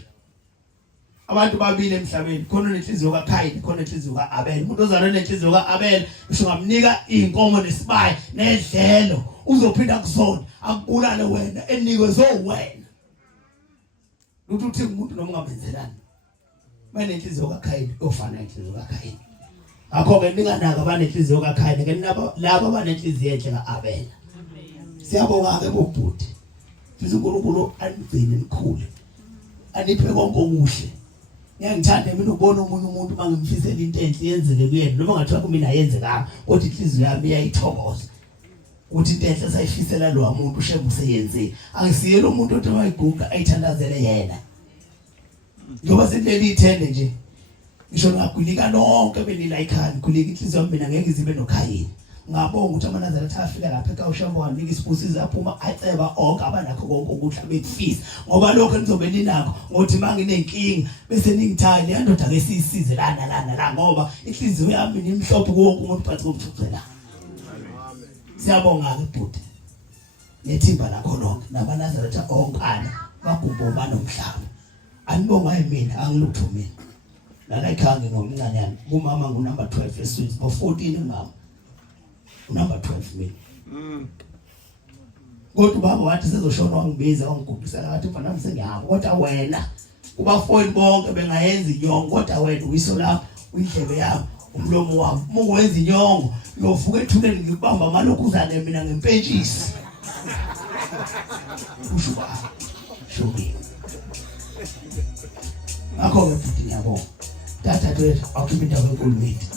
abantu babili emhlabeni khona nenhliziyo kaKhayini khona nenhliziyo kaAbel umuntu ozalwe nenhliziyo kaAbel usho ngamnika inkomo nesibaya nedlelo uzophinda kuzona akubulale wena enikwe zowena uthi umuntu noma ungabenzelani manje inhliziyo kaKhayini ofana inhliziyo kaKhayini akho ke ninganaka abanenhliziyo kaKhayini ke laba abanenhliziyo enhle kaAbel. Siyabonga ke bobhuti futhi uNkulunkulu anigcine nikhule aniphe konke okuhle ngiyangithanda mina ukubona umunye umuntu mangimfisela into enhle yenzeke kuyena noma ngathiwa kumina yenzeka kodwa inhliziyo yami iyayithokoza ukuthi into enhle sayifisela lo muntu uShembe useyenzile angisiye lo muntu othi wayiguqa ayithandazele yena ngoba sindleli ithende nje ngisho ngagulika lonke benila ikhaya ngigulika inhliziyo yami mina ngeke izibe noKhayini ngabonga ukuthi amaNazaretha afika lapha eKawushambo wanika isibusiso aphuma aceba onke abanakho konke ukuthi bekufisa ngoba lokho nizobe ninakho ngothi manginenkinga bese ningithaya le ndoda ke sisize la ngoba inhliziyo yami nimhlophe konke umuntu phansi komthucela. Siyabonga ke bhuti nethimba lakho lonke nabaNazaretha onkana bagumbo banomhlaba anibonga yimina angilutho mina lana ikhange ngomncanyana umama ngunumber 12 eswini ngo14 ngama number 12 mina kodwa baba wathi sizoshona wangibiza wangigubisela wathi mfana msengiyahamba kodwa wena kubafowini bonke bengayenza inyongo kodwa wena uyiso lapho uyindlebe yami umlomo wami mungowenza inyongo uyovuka ethuleni ngikubamba ngalokhu uzane mina ngempentshisi ushuba shubi akho ke futhi ngiyabonga tata wethu akhipha kwenkulumithi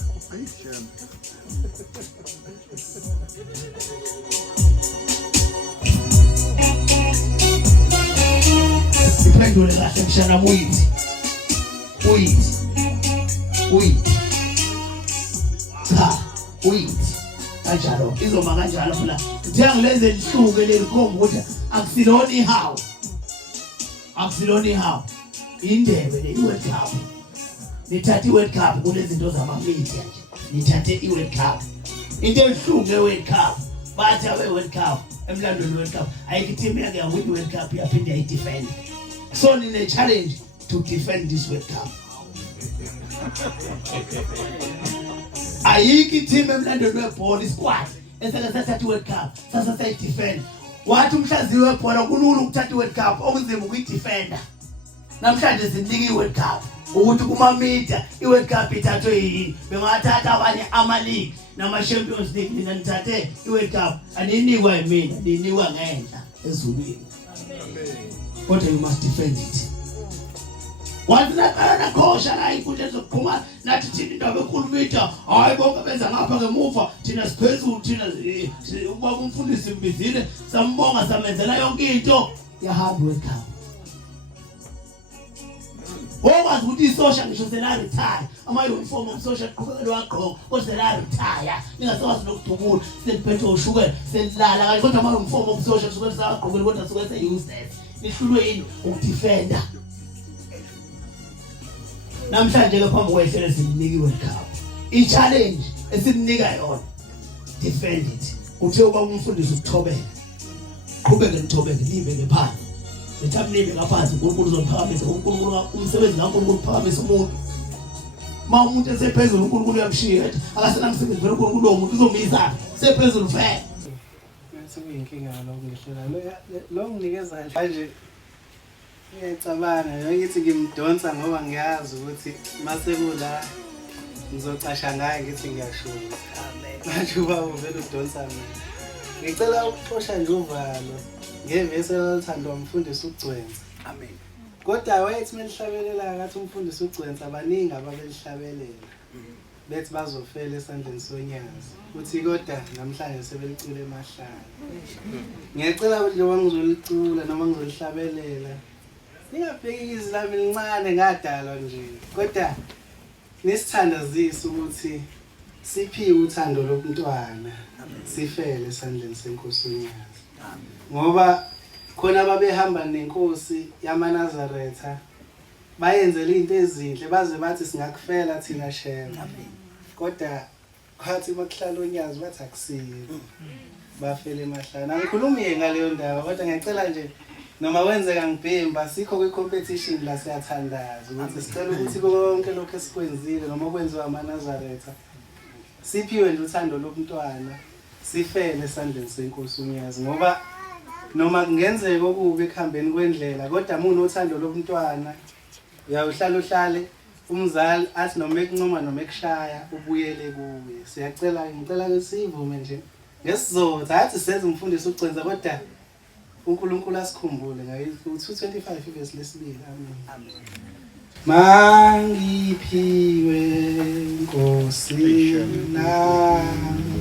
iphendule kahle mshana muyithi cha uyithi kanjalo izoma kanjalo phela ngithe ngilenze lihluke lelikhomba ukuthi akusiloni hawo indebe le World Cup nithathe iWorld Cup kulezi zinto zama-media nje nithathe iWorld Cup into elihluke World Cup bathi awe World Cup emlandweni World Cup ayikho team yake yawina World Cup yaphinda ayidefend so nine challenge to defend this World Cup ayikho team emlandweni webhola squad esake sathatha iWorld Cup sasa sayidefend wathi umhlaziyi webhola kulula ukuthatha iWorld Cup okunzima ukuyidefenda namhlanje sinika iWorld Cup ukuthi kuma-media iWorld Cup ithathwe yini bengathatha abanye ama-league nama-Champions League nina nithathe iWorld Cup aninikwa yimina ninikwa ngenhla ezulwini kodwa you must defend it wathi nakhosha la inkundla zokuxhumana nathi thina indaba enkulumithi hayi bonke benza ngapha ngemuva thina siphezulu thina ubaba umfundisi mbizile sambonga samenzela yonke into yahamba iWorld Cup okwazi ukuthi isosha ngisho sela retire ama-uniform omsosha qhubekele wagqoka osela retire ningasakwazi nokudubula seliphethe ushukela selilala kanje kodwa ama-uniform omsosha kusuke lisagqokile kodwa suke se-useless nihlulwe yini ukudefenda namhlanje ke phambi kwehlelo simnika iWorld Cup i-challenge esimnika yona defend it uthe uba umfundisi ukuthobeka qhubeke nithobeke nibe ngephansi nithamnibe ngaphansi uNkulunkulu uzophakamisa uNkulunkulu umsebenzi kaNkulunkulu uphakamisa umuntu ma umuntu esephezulu uNkulunkulu uyamshiya akasena msebenzi vele uNkulunkulu lo muntu uzomisa sephezulu vele sekuyinkinga lokungihlela lo nginikeza manje ngiyacabanga ngithi ngimdonsa ngoba ngiyazi ukuthi mase kula ngizocasha ngaye ngithi ngiyashuka manje ubaba vele udonsa mina ngicela ukuxosha nje uvalo ngevesi elithandwa umfundisi uGcwensa amen kodwa wayethi melihlabelela ngathi umfundisi uGcwensa abaningi ababelihlabelela bethi bazofela esandleni sonyazi uthi kodwa namhlanje sebelicule emahlala ngiyacela ukuthi njengoba ngizolicula noma ngizolihlabelela ningabheki izilami lincane ngadalwa nje kodwa nisithandazise ukuthi siphiwe uthando lomntwana sifele esandleni senkosi unyazi ngoba khona babehamba nenkosi yamaNazaretha bayenzela into ezinhle baze bathi singakufela thina shema kodwa kwathi bakuhlala unyazi bathi akusiyo bafele emahlana angikhulumi ngaleyo ndaba kodwa ngiyacela nje noma wenzeka ngibhemba sikho kwi-competition la siyathandaza ukuthi sicela ukuthi konke lokho esikwenzile noma kwenziwa amaNazaretha siphiwe nje uthando lomntwana sifele esandleni senkosi unyazi ngoba noma kungenzeka okubi ekuhambeni kwendlela kodwa munothando lomntwana uyawuhlala uhlale umzali athi noma ekunqoma noma ekushaya ubuyele kuye siyacela ngicela ke sivume nje ngesizotha athi senze umfundisi uGcwensa kodwa uNkulunkulu asikhumbule ngayo 225 ivesi lesibili amen mangiphiwe Nkosi nami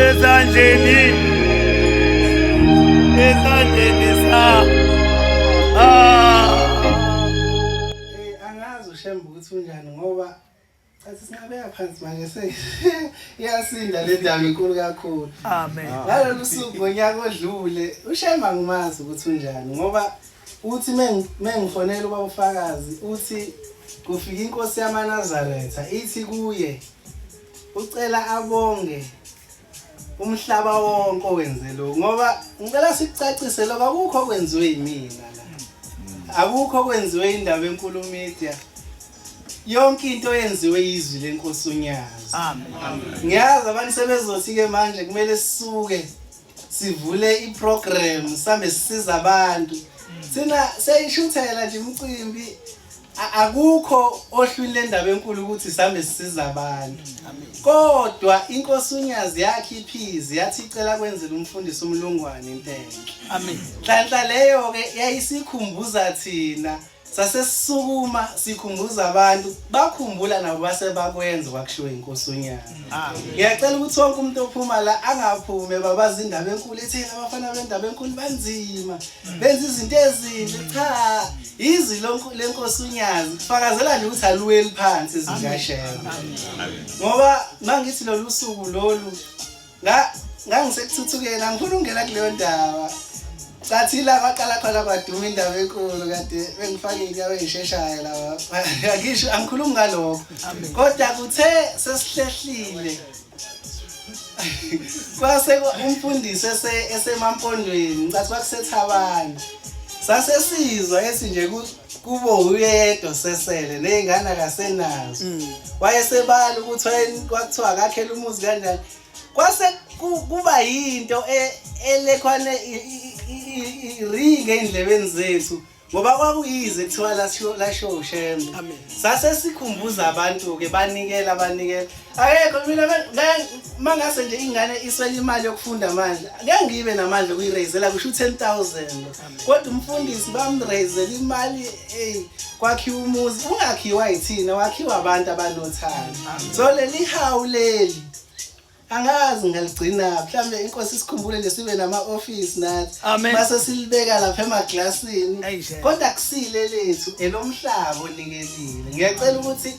ezandleni Angazi ushemba ukuthi unjani ngoba athi singabeka phansi manje iyasinda le ndaba inkulu kakhulu. Amen. Ngalolu suku ngonyaka odlule ushemba ngumazi ukuthi unjani ngoba uthi mengifonela uba ufakazi uthi kufika inkosi yamaNazaretha ithi kuye ucela abonge umhlaba wonke owenze lo ngoba ngicela sikucacise lokho akukho kwenziwe yimina la akukho kwenziwe indaba enkulu media yonke into yenziwe izwi lenkosi uNyazi. Amen. Ngiyazi abantu sebezothi ke manje kumele sisuke sivule iprogram sambe sisiza abantu sina seyishuthela nje umcimbi akukho ohlwini lendaba enkulu ukuthi sambe sisiza abantu. Kodwa inkosi uNyazi yakhe iphizi yathi icela kwenzela umfundisi umlungwane intenhle. Amen. Hlanhla leyo ke yayisikhumbuza thina sasesisukuma sikhumbuza abantu bakhumbula nabo base bakwenza kwakushiwe inkosi uNyazi. Ngiyacela ukuthi wonke umuntu ophuma la angaphume babazi indaba enkulu ethi abafana bendaba enkulu banzima benza izinto ezimbi cha izwi lenkosi uNyazi kufakazela nje ukuthi aluweli phansi izingashela ngoba mangithi lolu suku lolu ngangisekuthuthukela angifuna ungena kuleyo ndaba Sathi la baqala khona kwaduma indaba enkulu kade bengifake inyawo ezisheshayo lawa. Akisho angikhulumi ngalokho. Kodwa kuthe sesihlehlile. Kwase umfundisi esemampondweni ngicathi kwakusethabani. Sasesizwa ethi nje kubo uyedwa sesele nezingane akasenazo. Wayesebala ukuthi kwakuthiwa akakhela umuzi kanjani. Kwase kuba yinto elekhwane iringe endlebeni zethu ngoba kwakuyize kuthiwa lasho ushembe. Sase sikhumbuza abantu ke banikela akekho mina mangase nje ingane iswela imali yokufunda manje ngeke ngibe namandla ukuyiraisela kusho 10,000 kodwa umfundisi bamraisela imali kwakhiwa umuzi ungakhiwa yithina wakhiwa abantu abanothando so leli hawu leli angazi ngaligcina mhlambe inkosi sikhumbule nje sibe nama office nathi base silibeka lapha emaglasini kodwa kusile lethu elomhlaba onikelile ngiyacela ukuthi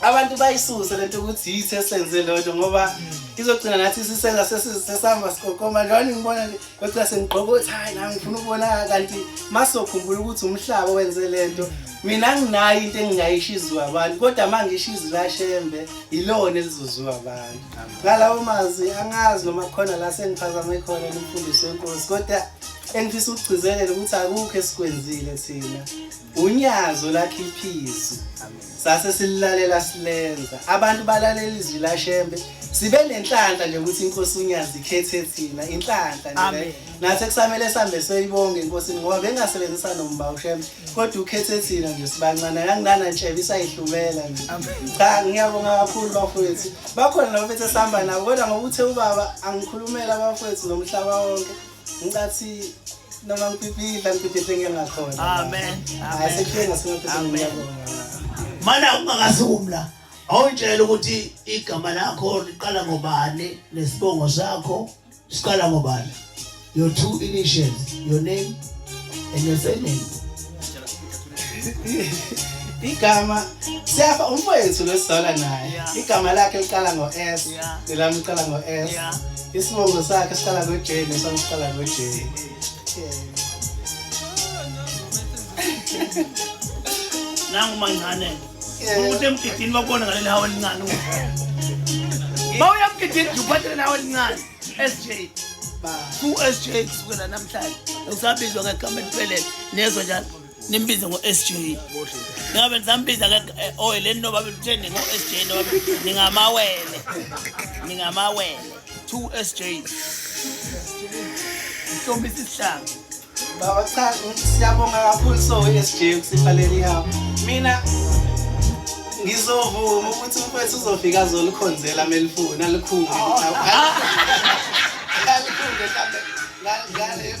abantu bayisuse lento ukuthi yithe senze lento ngoba izogcina nathi sisenza sesihamba sikokoma njalo ngibona nje kodwa sengigqoka ukuthi hayi nami ngifuna ukubona kanti masokhumbula ukuthi umhlaba wenze lento mina nginayo into engingayishizwa abantu kodwa mangishizi la shembe ilona elizozwa abantu ngalawo mazi angazi noma khona la sengiphazame khona umfundisi wenkosi kodwa engifisa ukugcizelela ukuthi akukho esikwenzile thina unyazo lakhe iphizi sase sililalela silenza abantu balalela izwi la shembe sibe nenhlanhla nje ukuthi inkosi uNyazi ikhethe thina inhlanhla nje nathi kusamele sambe soyibonge inkosini ngoba bengasebenzisa nomba ushembe kodwa ukhethe thina nje sibancane yanginana ntshebe isayihlumela nje cha ngiyabonga kakhulu bafowethu bakhona labo bethe sihamba nabo kodwa ngoba uthe ubaba angikhulumela abafowethu nomhlaba wonke ngicathi noma ngiphiphidla ngingakhona amen asekhenga singaphethe mana ungakasumla awuntshela ukuthi igama lakho liqala ngobani nesibongo sakho siqala ngobani your two initials your name and your surname igama siyafa umfowethu losizala naye igama lakhe liqala ngo S nelami liqala ngo S isibongo sakhe siqala ngo J nesami siqala ngo J nangu mangane ukuthi emgidini babona ngaleli hawo elincane bawuyamgidini uphathele nawo elincane SJ 2 SJ kusukela namhlanje usabizwa ngegama eliphelele nezwe njalo nimbize ngo SJ ngabe nizambiza ke oil noba bethene ngo SJ noba ningamawele 2 SJ Ntombisi isihlanga baba cha siyabonga kakhulu so SJ kusiphaleli yawo mina ngizovuma ukuthi umfowethu uzofika azolikhonzela melifuna likhulu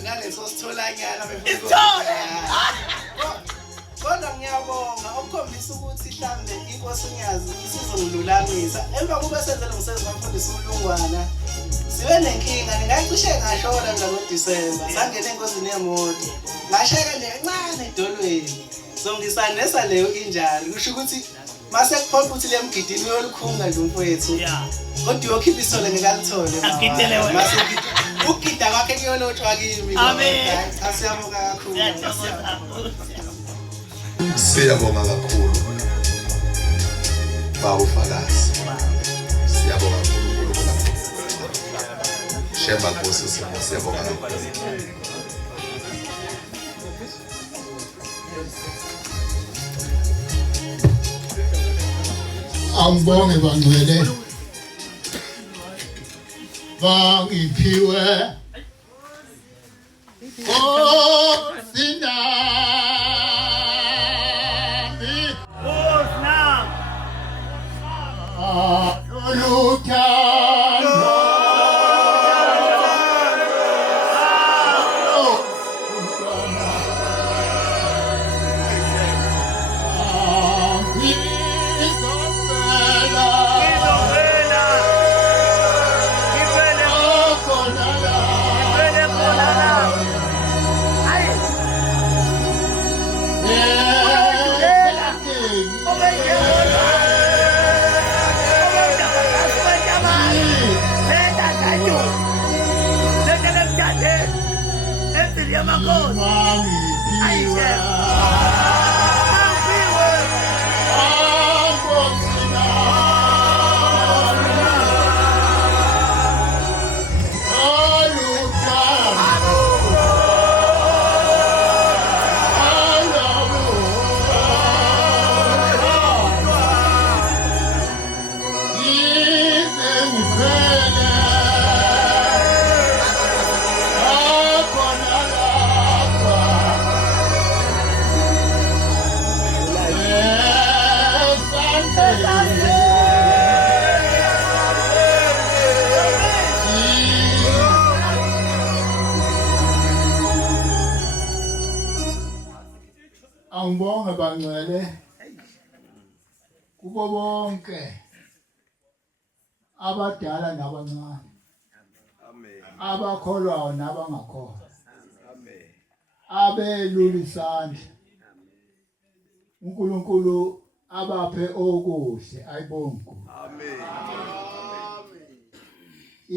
ngaleso sitholanyana kodwa ngiyabonga ukukhombisa ukuthi mhlambe inkosi uNyazi isizonglulamisa emva kokuba senzele umsebenzi wamfundisi uMlungwana sibe nenkinga ngingayicishe ngashona mhla ngoDisemba sangena engozini yemoto ngashaya kancane edolweni so ngisanesa leyo injalo kusho ukuthi mase kuphopha ukuthi lemgidini uyolukhunga nje umfowethu kodwa uyokhipha isole ngekalithola Agidele wena. mase ukugida kwakhe kuyolotshwa kimi Amen. asiyabonga kakhulu Siyabonga kakhulu bawufakazi siyabonga uNkulunkulu Shemba Nkosi siyabonga kakhulu Angibonge bangcwele bangiphiwe sinami loluthando Angibonge bangcwele kubo bonke abadala nabancane abakholwayo nabangakholwa abelula isandla uNkulunkulu abaphe okuhle ayibonke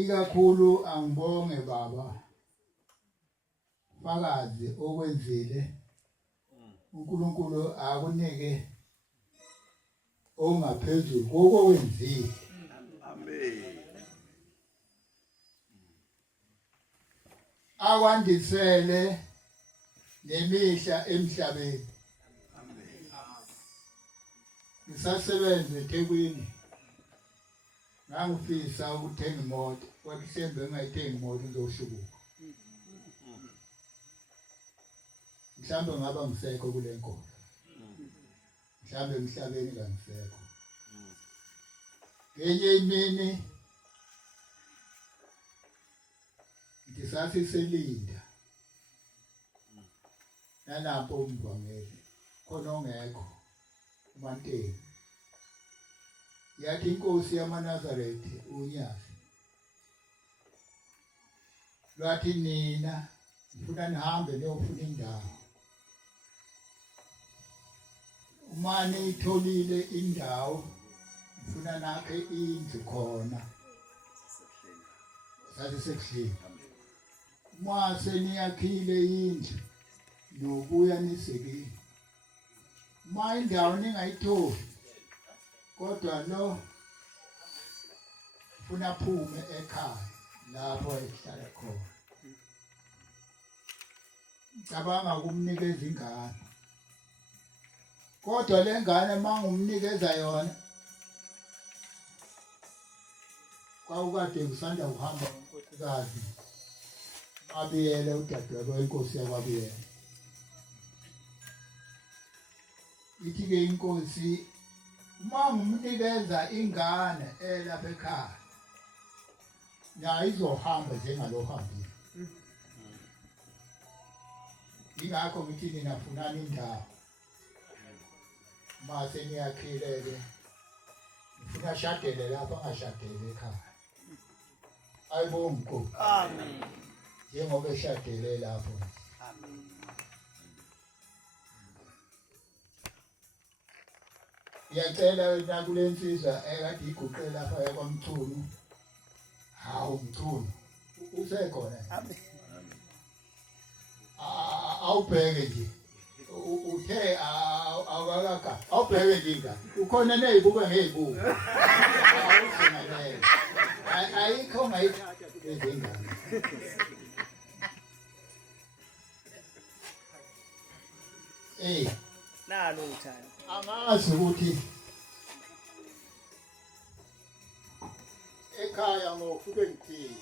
ikakhulu angibonge baba fakazi okwenzile uNkulunkulu akunike ongaphezulu kokwenzile akwandisele nemihla emhlabeni ngisasebenza eThekwini ngangifisa ukuthenga imoto kwemhlembe engayithengi imoto ngizoshukuka mhlawumbe ngaba ngisekho kule nkolo mhlawumbe emhlabeni kangisekho ngenye imini ngisathi selinda nalapho umvangeli khona ongekho uManteni yathi inkosi yamaNazaretha uNyazi lwathi nina ngifuna nihambe niyofuna indawo uma niyitholile indawo ngifuna nakhe indlu khona sathi sekuhleli uma seniyakhile indlu nobuya nisekile uma indawo ningayitholi kodwa lo ufuna phume ekhaya lapho ehlala khona cabanga ukumnikeza ingane kodwa le ngane mangumnikeza yona kwakukade kusanda kuhamba unkosikazi abiyele udadewabo inkosi yakwabiyele ithi-ke inkosi mangumnikeza ingane elapha ekhaya nayo izohamba njengalohambile ingakho ngithi nina funani indawo mase niyakhile-ke ngifuna ashadele lapho angashadele ekhaya ayibonke Amen. njengoba eshadele lapho. Ngiyacela wena kule nsizwa ekade iguqe lapha yakwamthunu. Hawu mthunu. Usekhona. Awubheke nje. Uthe awakaka. Awubheke nje inga. Ukhona nezibuka ngezibuka. Awukhona leyo. Ayikho ngayithatha kulezi ngane. Nalo uthando. Angazi ukuthi ekhaya ngofike ngithini.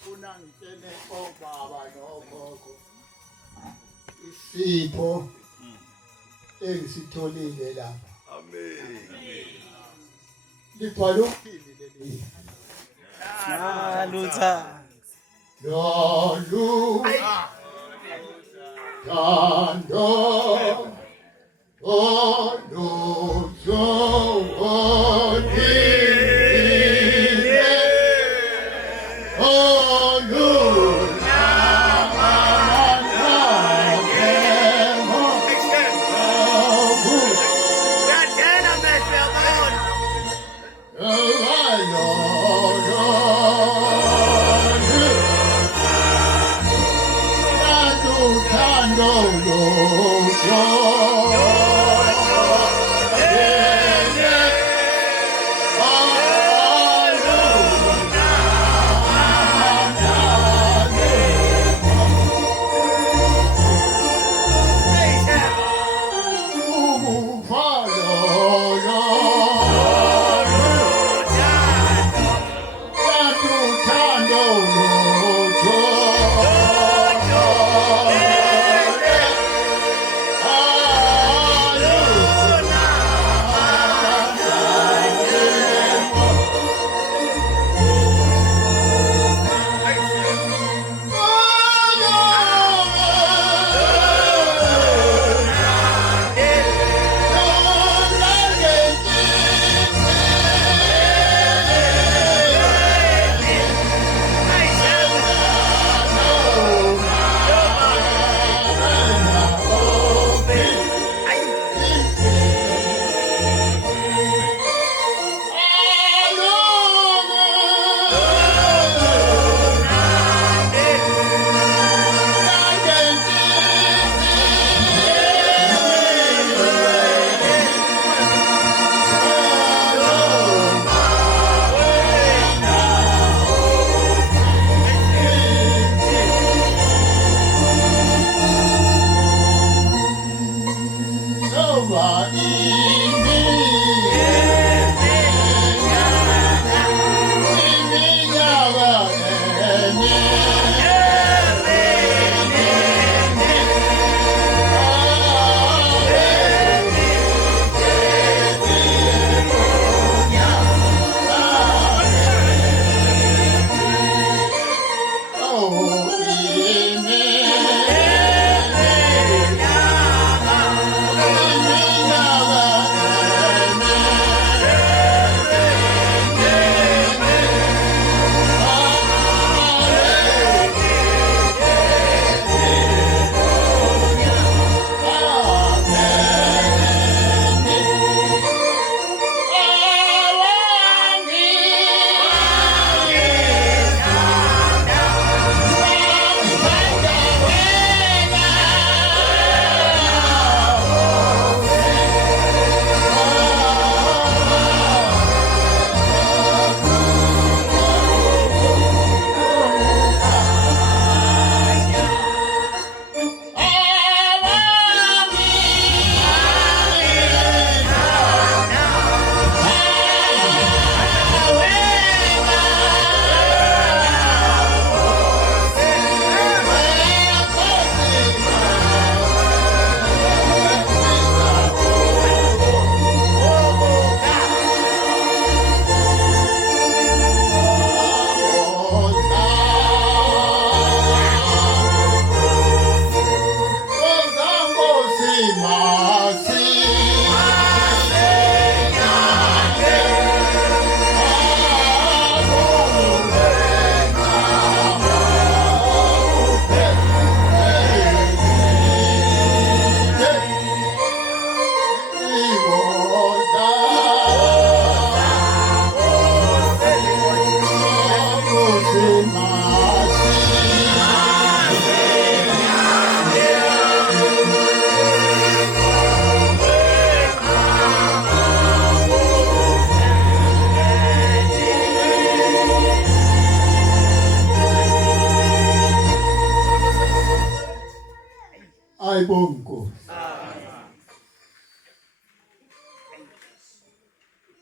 Funa ngitshele obaba nogogo isipho engisitholile lapha. Amen. Libhala ukuthini leli? Nalo uthando. Lolu Tando Olu Zooni Olu Uyadela mehlo yabona.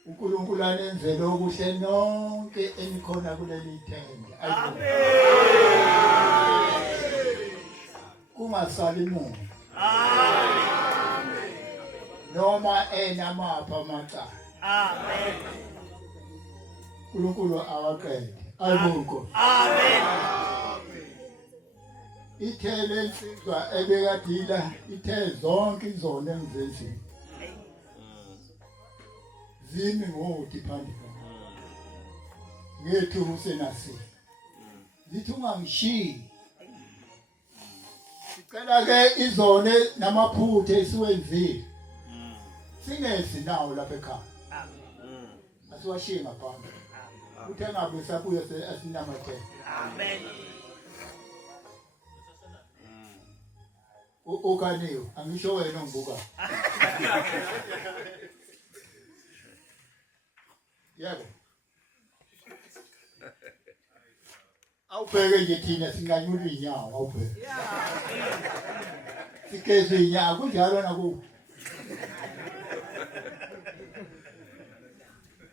uNkulunkulu anenzele okuhle nonke enikhona kuleli thende. Amen. Kungasali muntu. Amen. Noma enamapha amacala. Amen. uNkulunkulu awaqede. Ayibonke. Amen. Ithele insizwa ebekadila ithe zonke izona engizenzile. Zimi ngoti phandle. Ngethu usenasi. Zithi ungangishiyi. Sicela ke izone namaphutha esiwenzile. Singezi nawo lapha ekhaya. Amen. Asiwashiye ngaphandle. Uthe ngabe sabuye asinamathela. Amen. Okaniyo angisho wena ngibuka. Yebo. Awubheke nje thina singanyula inyawo awubheke. Sikeze inyawo kunjalo naku.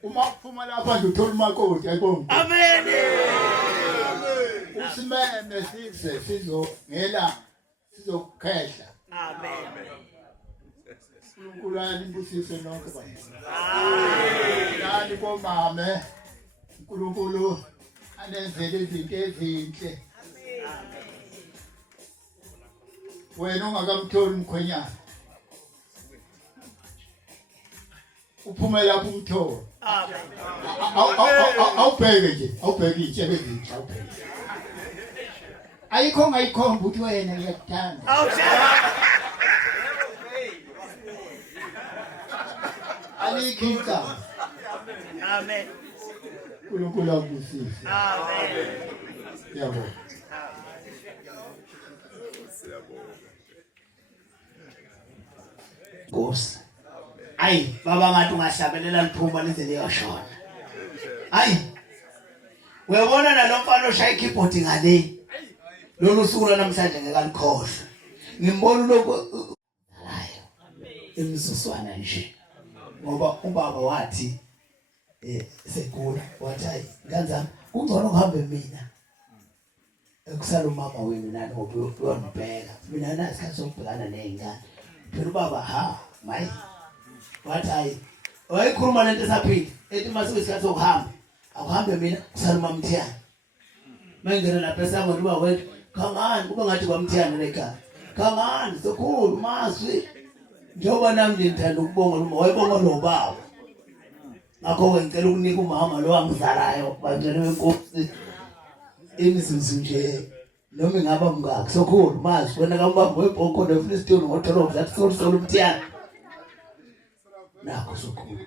Uma uphuma lapha nje uthola umakoti ayibonke. Amen. Usimeme size sizongela sizokhehla. Amen. uNkulunkulu alimbusise nonke bantu. Amen. Nani bomame uNkulunkulu anenzele izinto ezinhle. Amen. Wena ungakamtholi umkhwenyana. Uphume lapho umtholo. Amen. Awubheke nje, awubheke itshebe ezinhle awubheke. Ayikho ngayikhomba ukuthi wena ngiyakuthanda. Alikhinta. Amen. uNkulunkulu akubusise. Amen. Yabo. Nkosi. Ayi baba ngathi ungahlabelela liphuma lize liyoshona. Ayi. Uyabona nalomfana oshaya ikeyboard ngale. Lolu suku namhlanje ngekalikhohle. Ngimbona lokho hayi. Imsuswana nje. Ngoba ubaba wathi segula wathi hayi ngazama kungcono uhambe mina. Ekusala umama wenu nani uyonibheka. Mina nasikhathi sokubhekana nezingane. Phela ubaba ha mayi. Wathi hayi wayikhuluma lento esaphila ethi mase isikhathi sokuhamba akuhambe mina kusala umama Mthiyana. Mangena lapha esangweni uba wena kangani kube ngathi kwaMthiyana lekhaya. Kangani sokhulu mazwi. Njengoba nami ngithanda ukubonga lo wayibonga lo baba. Ngakho ngicela ukunika umama lo wangizalayo banjalo wenkosi. Imizuzu nje noma ingaba mngaki sokhulu mazwi wena kambamba webhoko neFlistone ngotholoko zathi solo Mthiyana. Nakho sokhulu.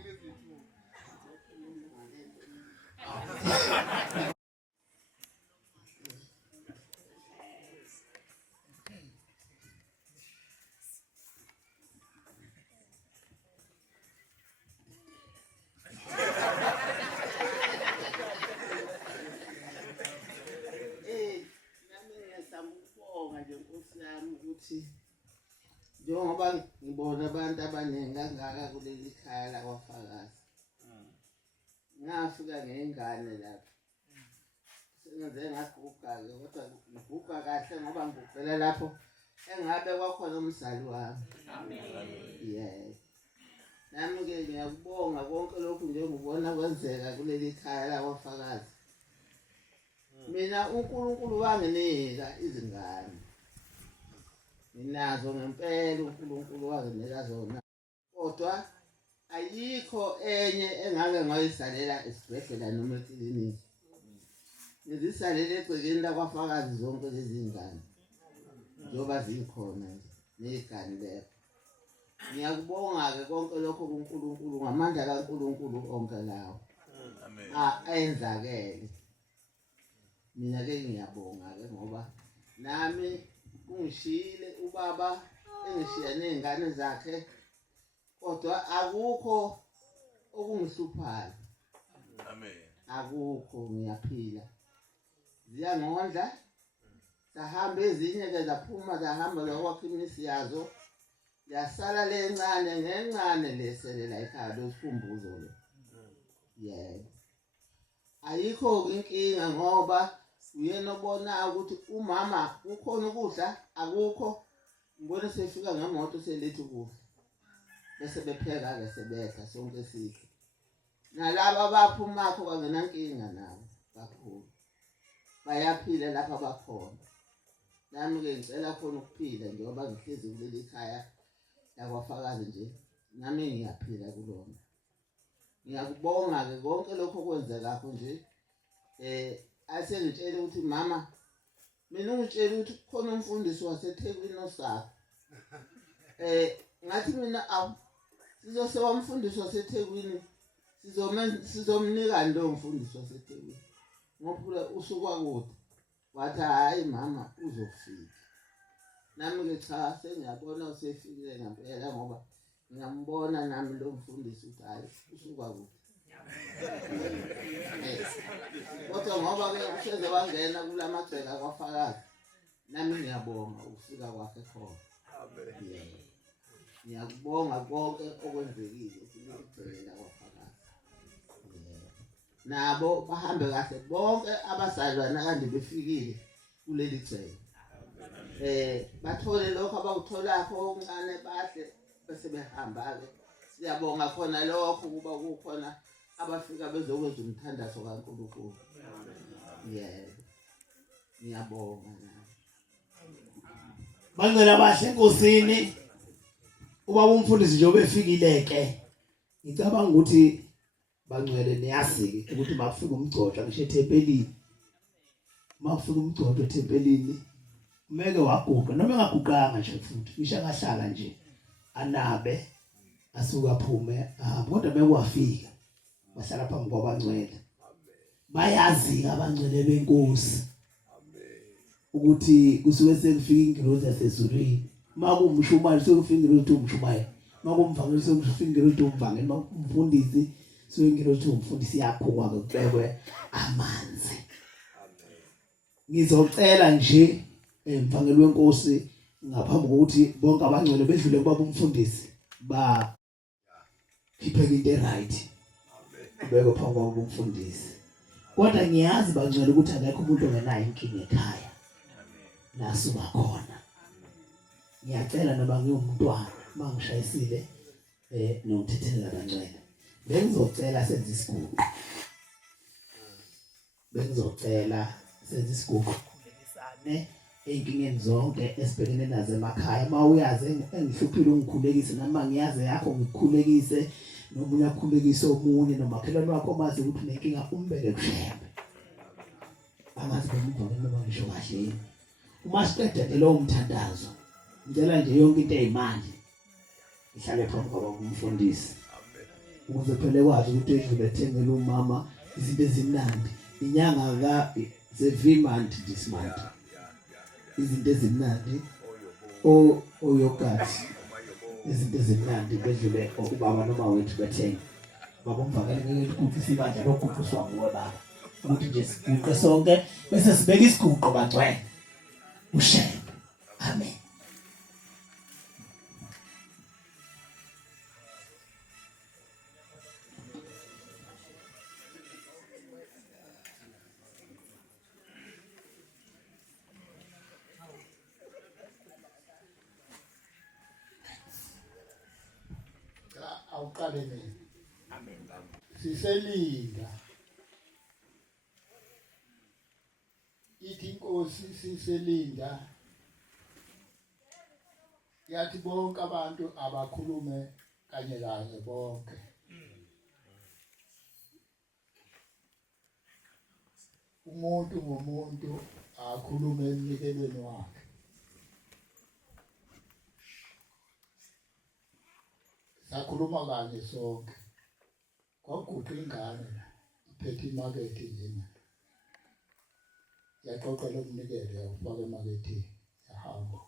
Njengoba ngibona abantu abaningi kangaka kuleli khaya lakwafakazi. Ngafika ngengane lapha. Sengenze ngaguga-ke kodwa ngiguga kahle ngoba ngiguqela lapho engabe kwakhona umzali wami. Amen. Yes. Nami-ke ngiyakubonga konke lokhu nje ngibona kwenzeka kuleli khaya lakwafakazi. Mina uNkulunkulu wanginika izingane. Ninazo ngempela uNkulunkulu wanginika zona. Kodwa ayikho enye engake ngayisalela esibhedlela noma eklinikhi. Ngizisalela egcekeni lakwafakazi zonke lezi ngane. Njoba zikhona nje nezigane lezo. Ngiyakubonga-ke konke lokho kuNkulunkulu ngamandla kaNkulunkulu onke lawo. Amen. Ayenzakele. Mina-ke ngiyabonga-ke ngoba nami ungishiyile ubaba engishiya nezingane zakhe kodwa akukho okungihluphayo. Amen. Akukho ngiyaphila. Ziyangondla. Sahamba ezinye-ke zaphuma zahamba zakwakha imisi yazo. Yasala lencane ngencane leselela ekhaya losikhumbuzo lo. yebo ayikho inkinga ngoba uyena obona ukuthi umama ukhona ukudla akukho ngibona sefika ngemoto selethi ukudla bese bepheka ke sebedla sonke sidle nalabo abaphuma kho kangenankinga nabo kakhulu bayaphila lapha bakhona nami ke ngicela khona ukuphila njengoba ngihlezi kuleli khaya yakwaFakazi nje nami ngiyaphila kulona ngiyakubonga ke konke lokho kwenzekakho nje asengitshela ukuthi mama mina ungitshela ukuthi khona umfundisi waseThekwini osapho ngathi mina sizosewa umfundisi waseThekwini sizomnika lo mfundisi waseThekwini ngoba usuka kude wathi hayi mama uzofika nami ke cha sengiyabona usefikile ngempela ngoba ngiyambona nami lo mfundisi ukuthi hayi usuka kude kodwa ngoba ke usheze wangena kulamagceke akwaFakazi nami ngiyabonga ukufika kwakhe khona ngiyakubonga konke okwenzekile kuleli akwaFakazi nabo bahambe kahle bonke abazalwana kande befikile kuleli gceke bathole lokho abakutholakho okuncane bahle bese behamba ke siyabonga khona lokho kuba kukhona abafika bezokwenza umthandazo kaNkulunkulu yebo ngiyabonga Bangcwele abahle enkosini ubaba umfundisi nje obefikile-ke ngicabanga ukuthi bangcwele niyazi-ke ukuthi makufika umgcotshwa ngisho ethempelini makufika umgcotshwa ethempelini kumele waguqa noma engaguqanga nje futhi ngisho angahlala nje anabe asuka aphume kodwa bekwafika bahlala phambi kwabangcwele bayazi abangcwele benkosi ukuthi kusuke sekufika ingilosi yasezulwini makumshumayeli sekufika ingilosi umshumayeli makumvangeli sekufika ingilosi umvangeli makumfundisi sekufika ingilosi umfundisi yakho kubekwe amanzi ngizocela nje emvangeli wenkosi ngaphambi kokuthi bonke abangcwele bedlule kubaba umfundisi ba khipheke into right ubeke phambi kwabo umfundisi kodwa ngiyazi bangcwele ukuthi akekho umuntu ongenayo inkinga ekhaya nasuka khona ngiyacela noma ngiyumntwana mangishayisile nokuthethelela bangcwele bengizocela senze isiguqo khulekisane einkingeni zonke esibhekene nazo emakhaya mawuyazi engihluphile ungikhulekise noma ngiyazi yakho ngikukhulekise nomunye akhulekise omunye nomakhelwane wakho mazi ukuthi unenkinga umbeke kushembe angazi bomuvangeli noma ngisho kahle uma siqede lo umthandazo ngicela nje yonke into eyimali ihlale phambi kwaba umfundisi ukuze phela kwazi ukuthi edlule ethengele umama izinto ezimnandi inyanga ka ze-month this month izinto ezimnandi yogurt izinto ezimnandi bedlule ubaba noma wethu bethenga babomvakela ngeke ukuthi sibandla lokuqhuswa nguwe baba ukuthi nje siqhubeke sonke bese sibeka isiguqo bangcwele ushebe amen awuqale mina siselinda ithi inkosi siselinda yathi bonke abantu abakhulume kanye kanye bonke umuntu ngomuntu akhulume emnikelweni wakhe sakhuluma kanye sonke kwaguqa ingane la iphethe imakethe njena yaxoxela umnikelo yakufaka emaketheni yahamba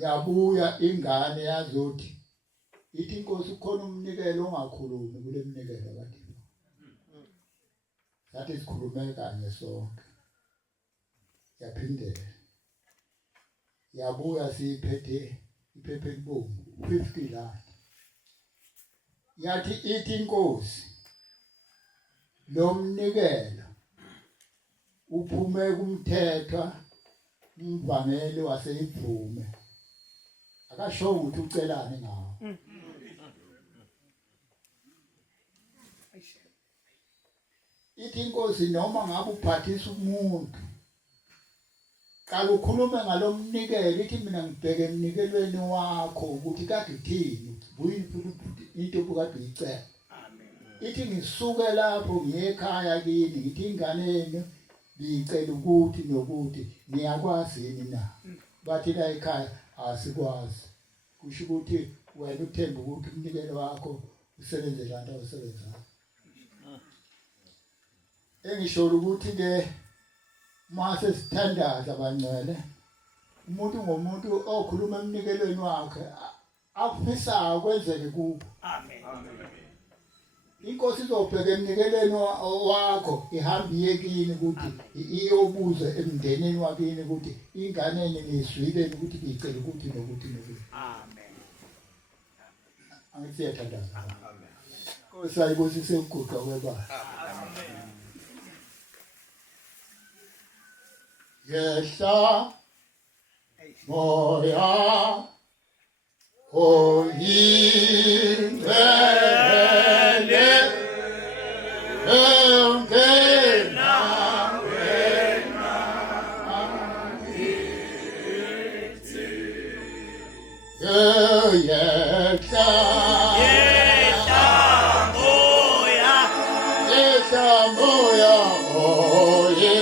yabuya ingane yazothi ithi inkosi ukhona umnikelo ongakhulumi kule mnikelo kade sathi sikhulume kanye sonke yaphindela yabuya siphethe iphepha elibomvu 50 rand yathi ithi inkosi lo mnikelo uphume kumthethwa umvangeli waseyiphume akasho ukuthi ucelane ngawo ithi inkosi noma ngabe uphathisa umuntu qala ukhulume ngalomnikelo ithi mina ngibheke emnikelweni wakho ukuthi kade uthini buyini futhi into obukade uyicela ithi ngisuke lapho ngiye ekhaya kini ngithi ingane yenu ngicela ukuthi nokuthi niyakwazi yini na bathi la ekhaya asikwazi kusho ukuthi wena uthemba ukuthi umnikelo wakho usebenze kanti awusebenza engisho ukuthi ke mase sithandaza abangcwele umuntu ngomuntu okhuluma emnikelweni wakhe afisa kwenzeke kubo amen inkosi izobheka emnikelweni wakho ihamba iyekini ukuthi iyobuza emndeneni wakini ukuthi ingane nizwileni ukuthi ngicela ukuthi nokuthi nokuthi amen angithi yathandaza amen Nkosi ayibusise ukuguqa kwebala amen Yesha moya oyindele ongena wena angithi yesha moya oye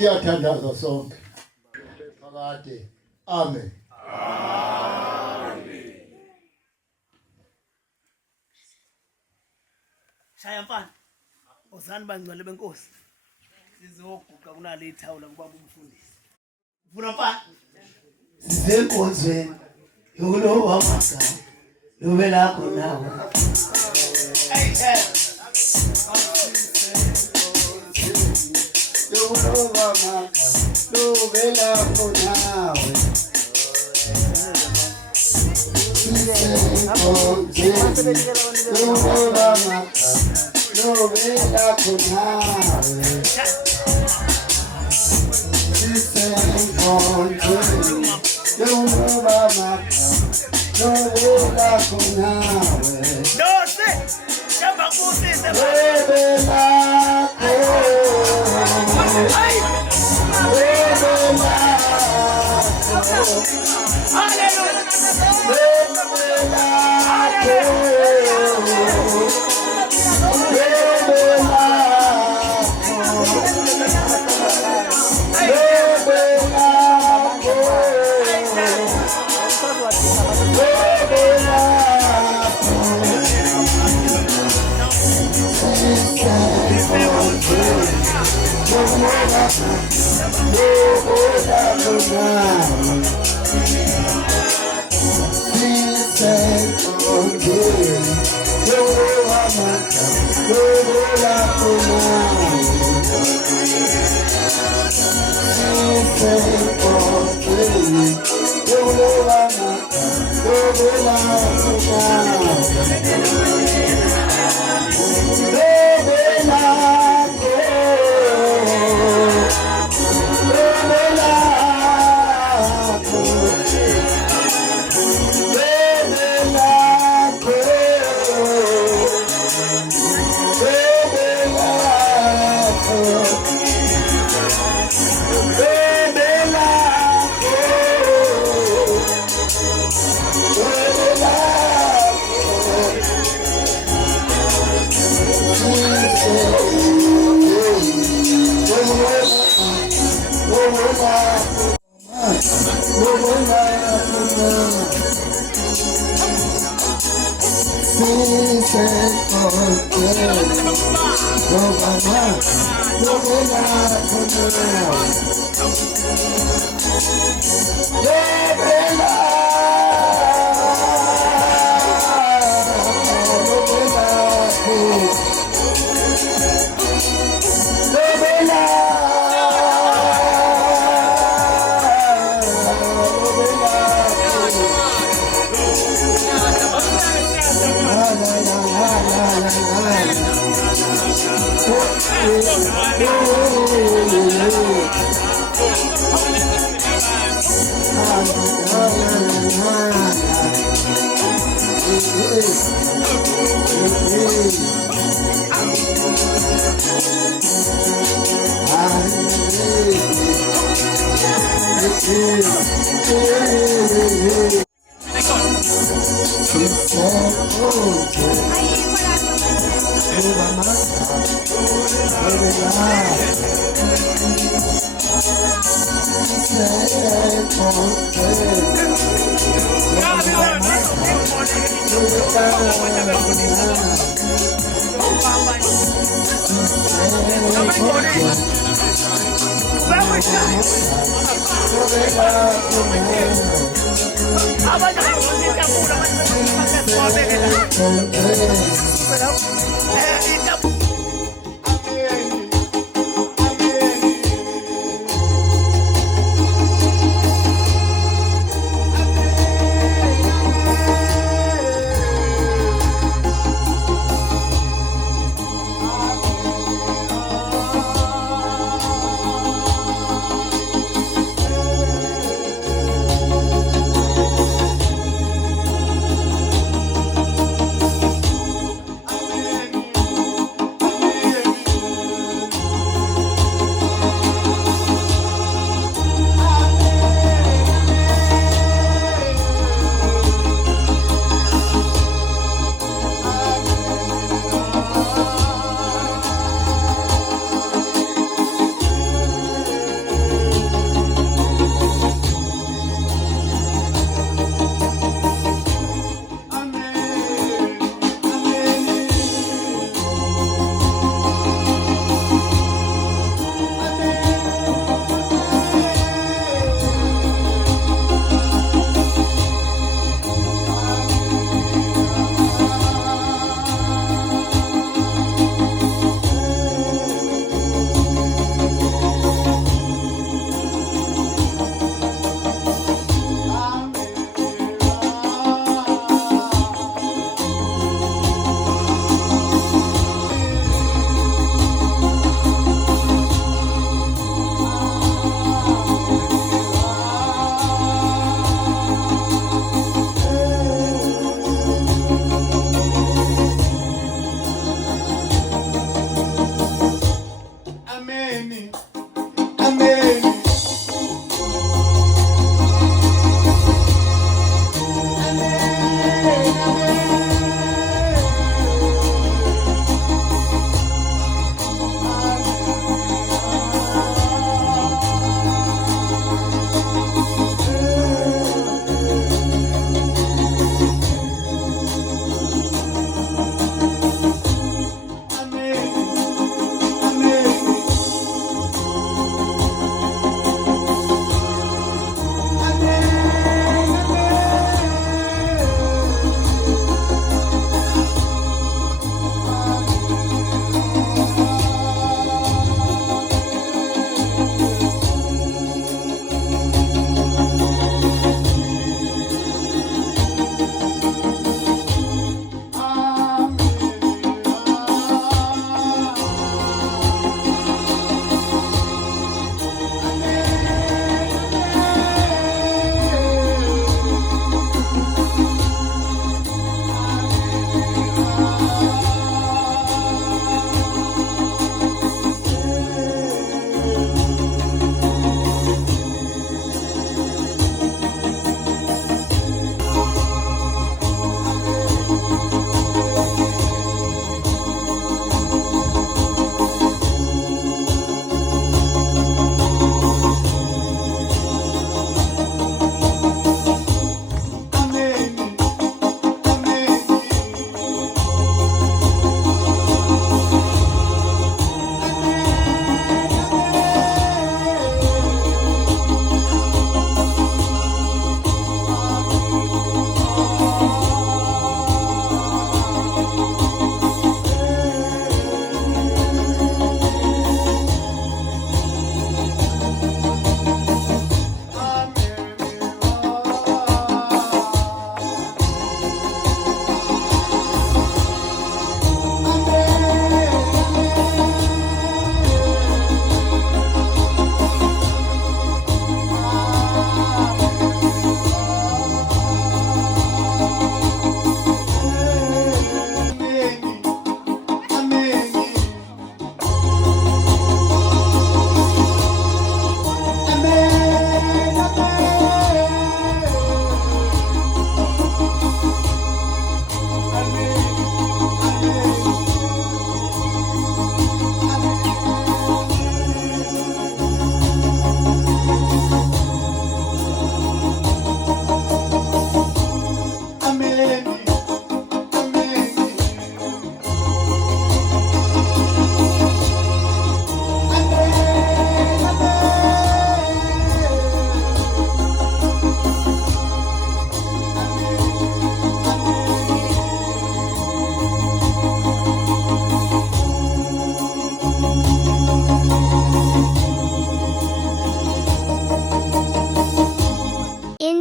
Siyathandaza sonke phakade amen Shaya mfana ozani bangcwele benkosi sizoguqa kunale ithawula ngubaba umfundisi ufuna mfana sizenkonzweni yokuloba amagama lobe lakho nawe yokuloba amagama lobe lakho nawe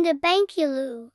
Nabankulu.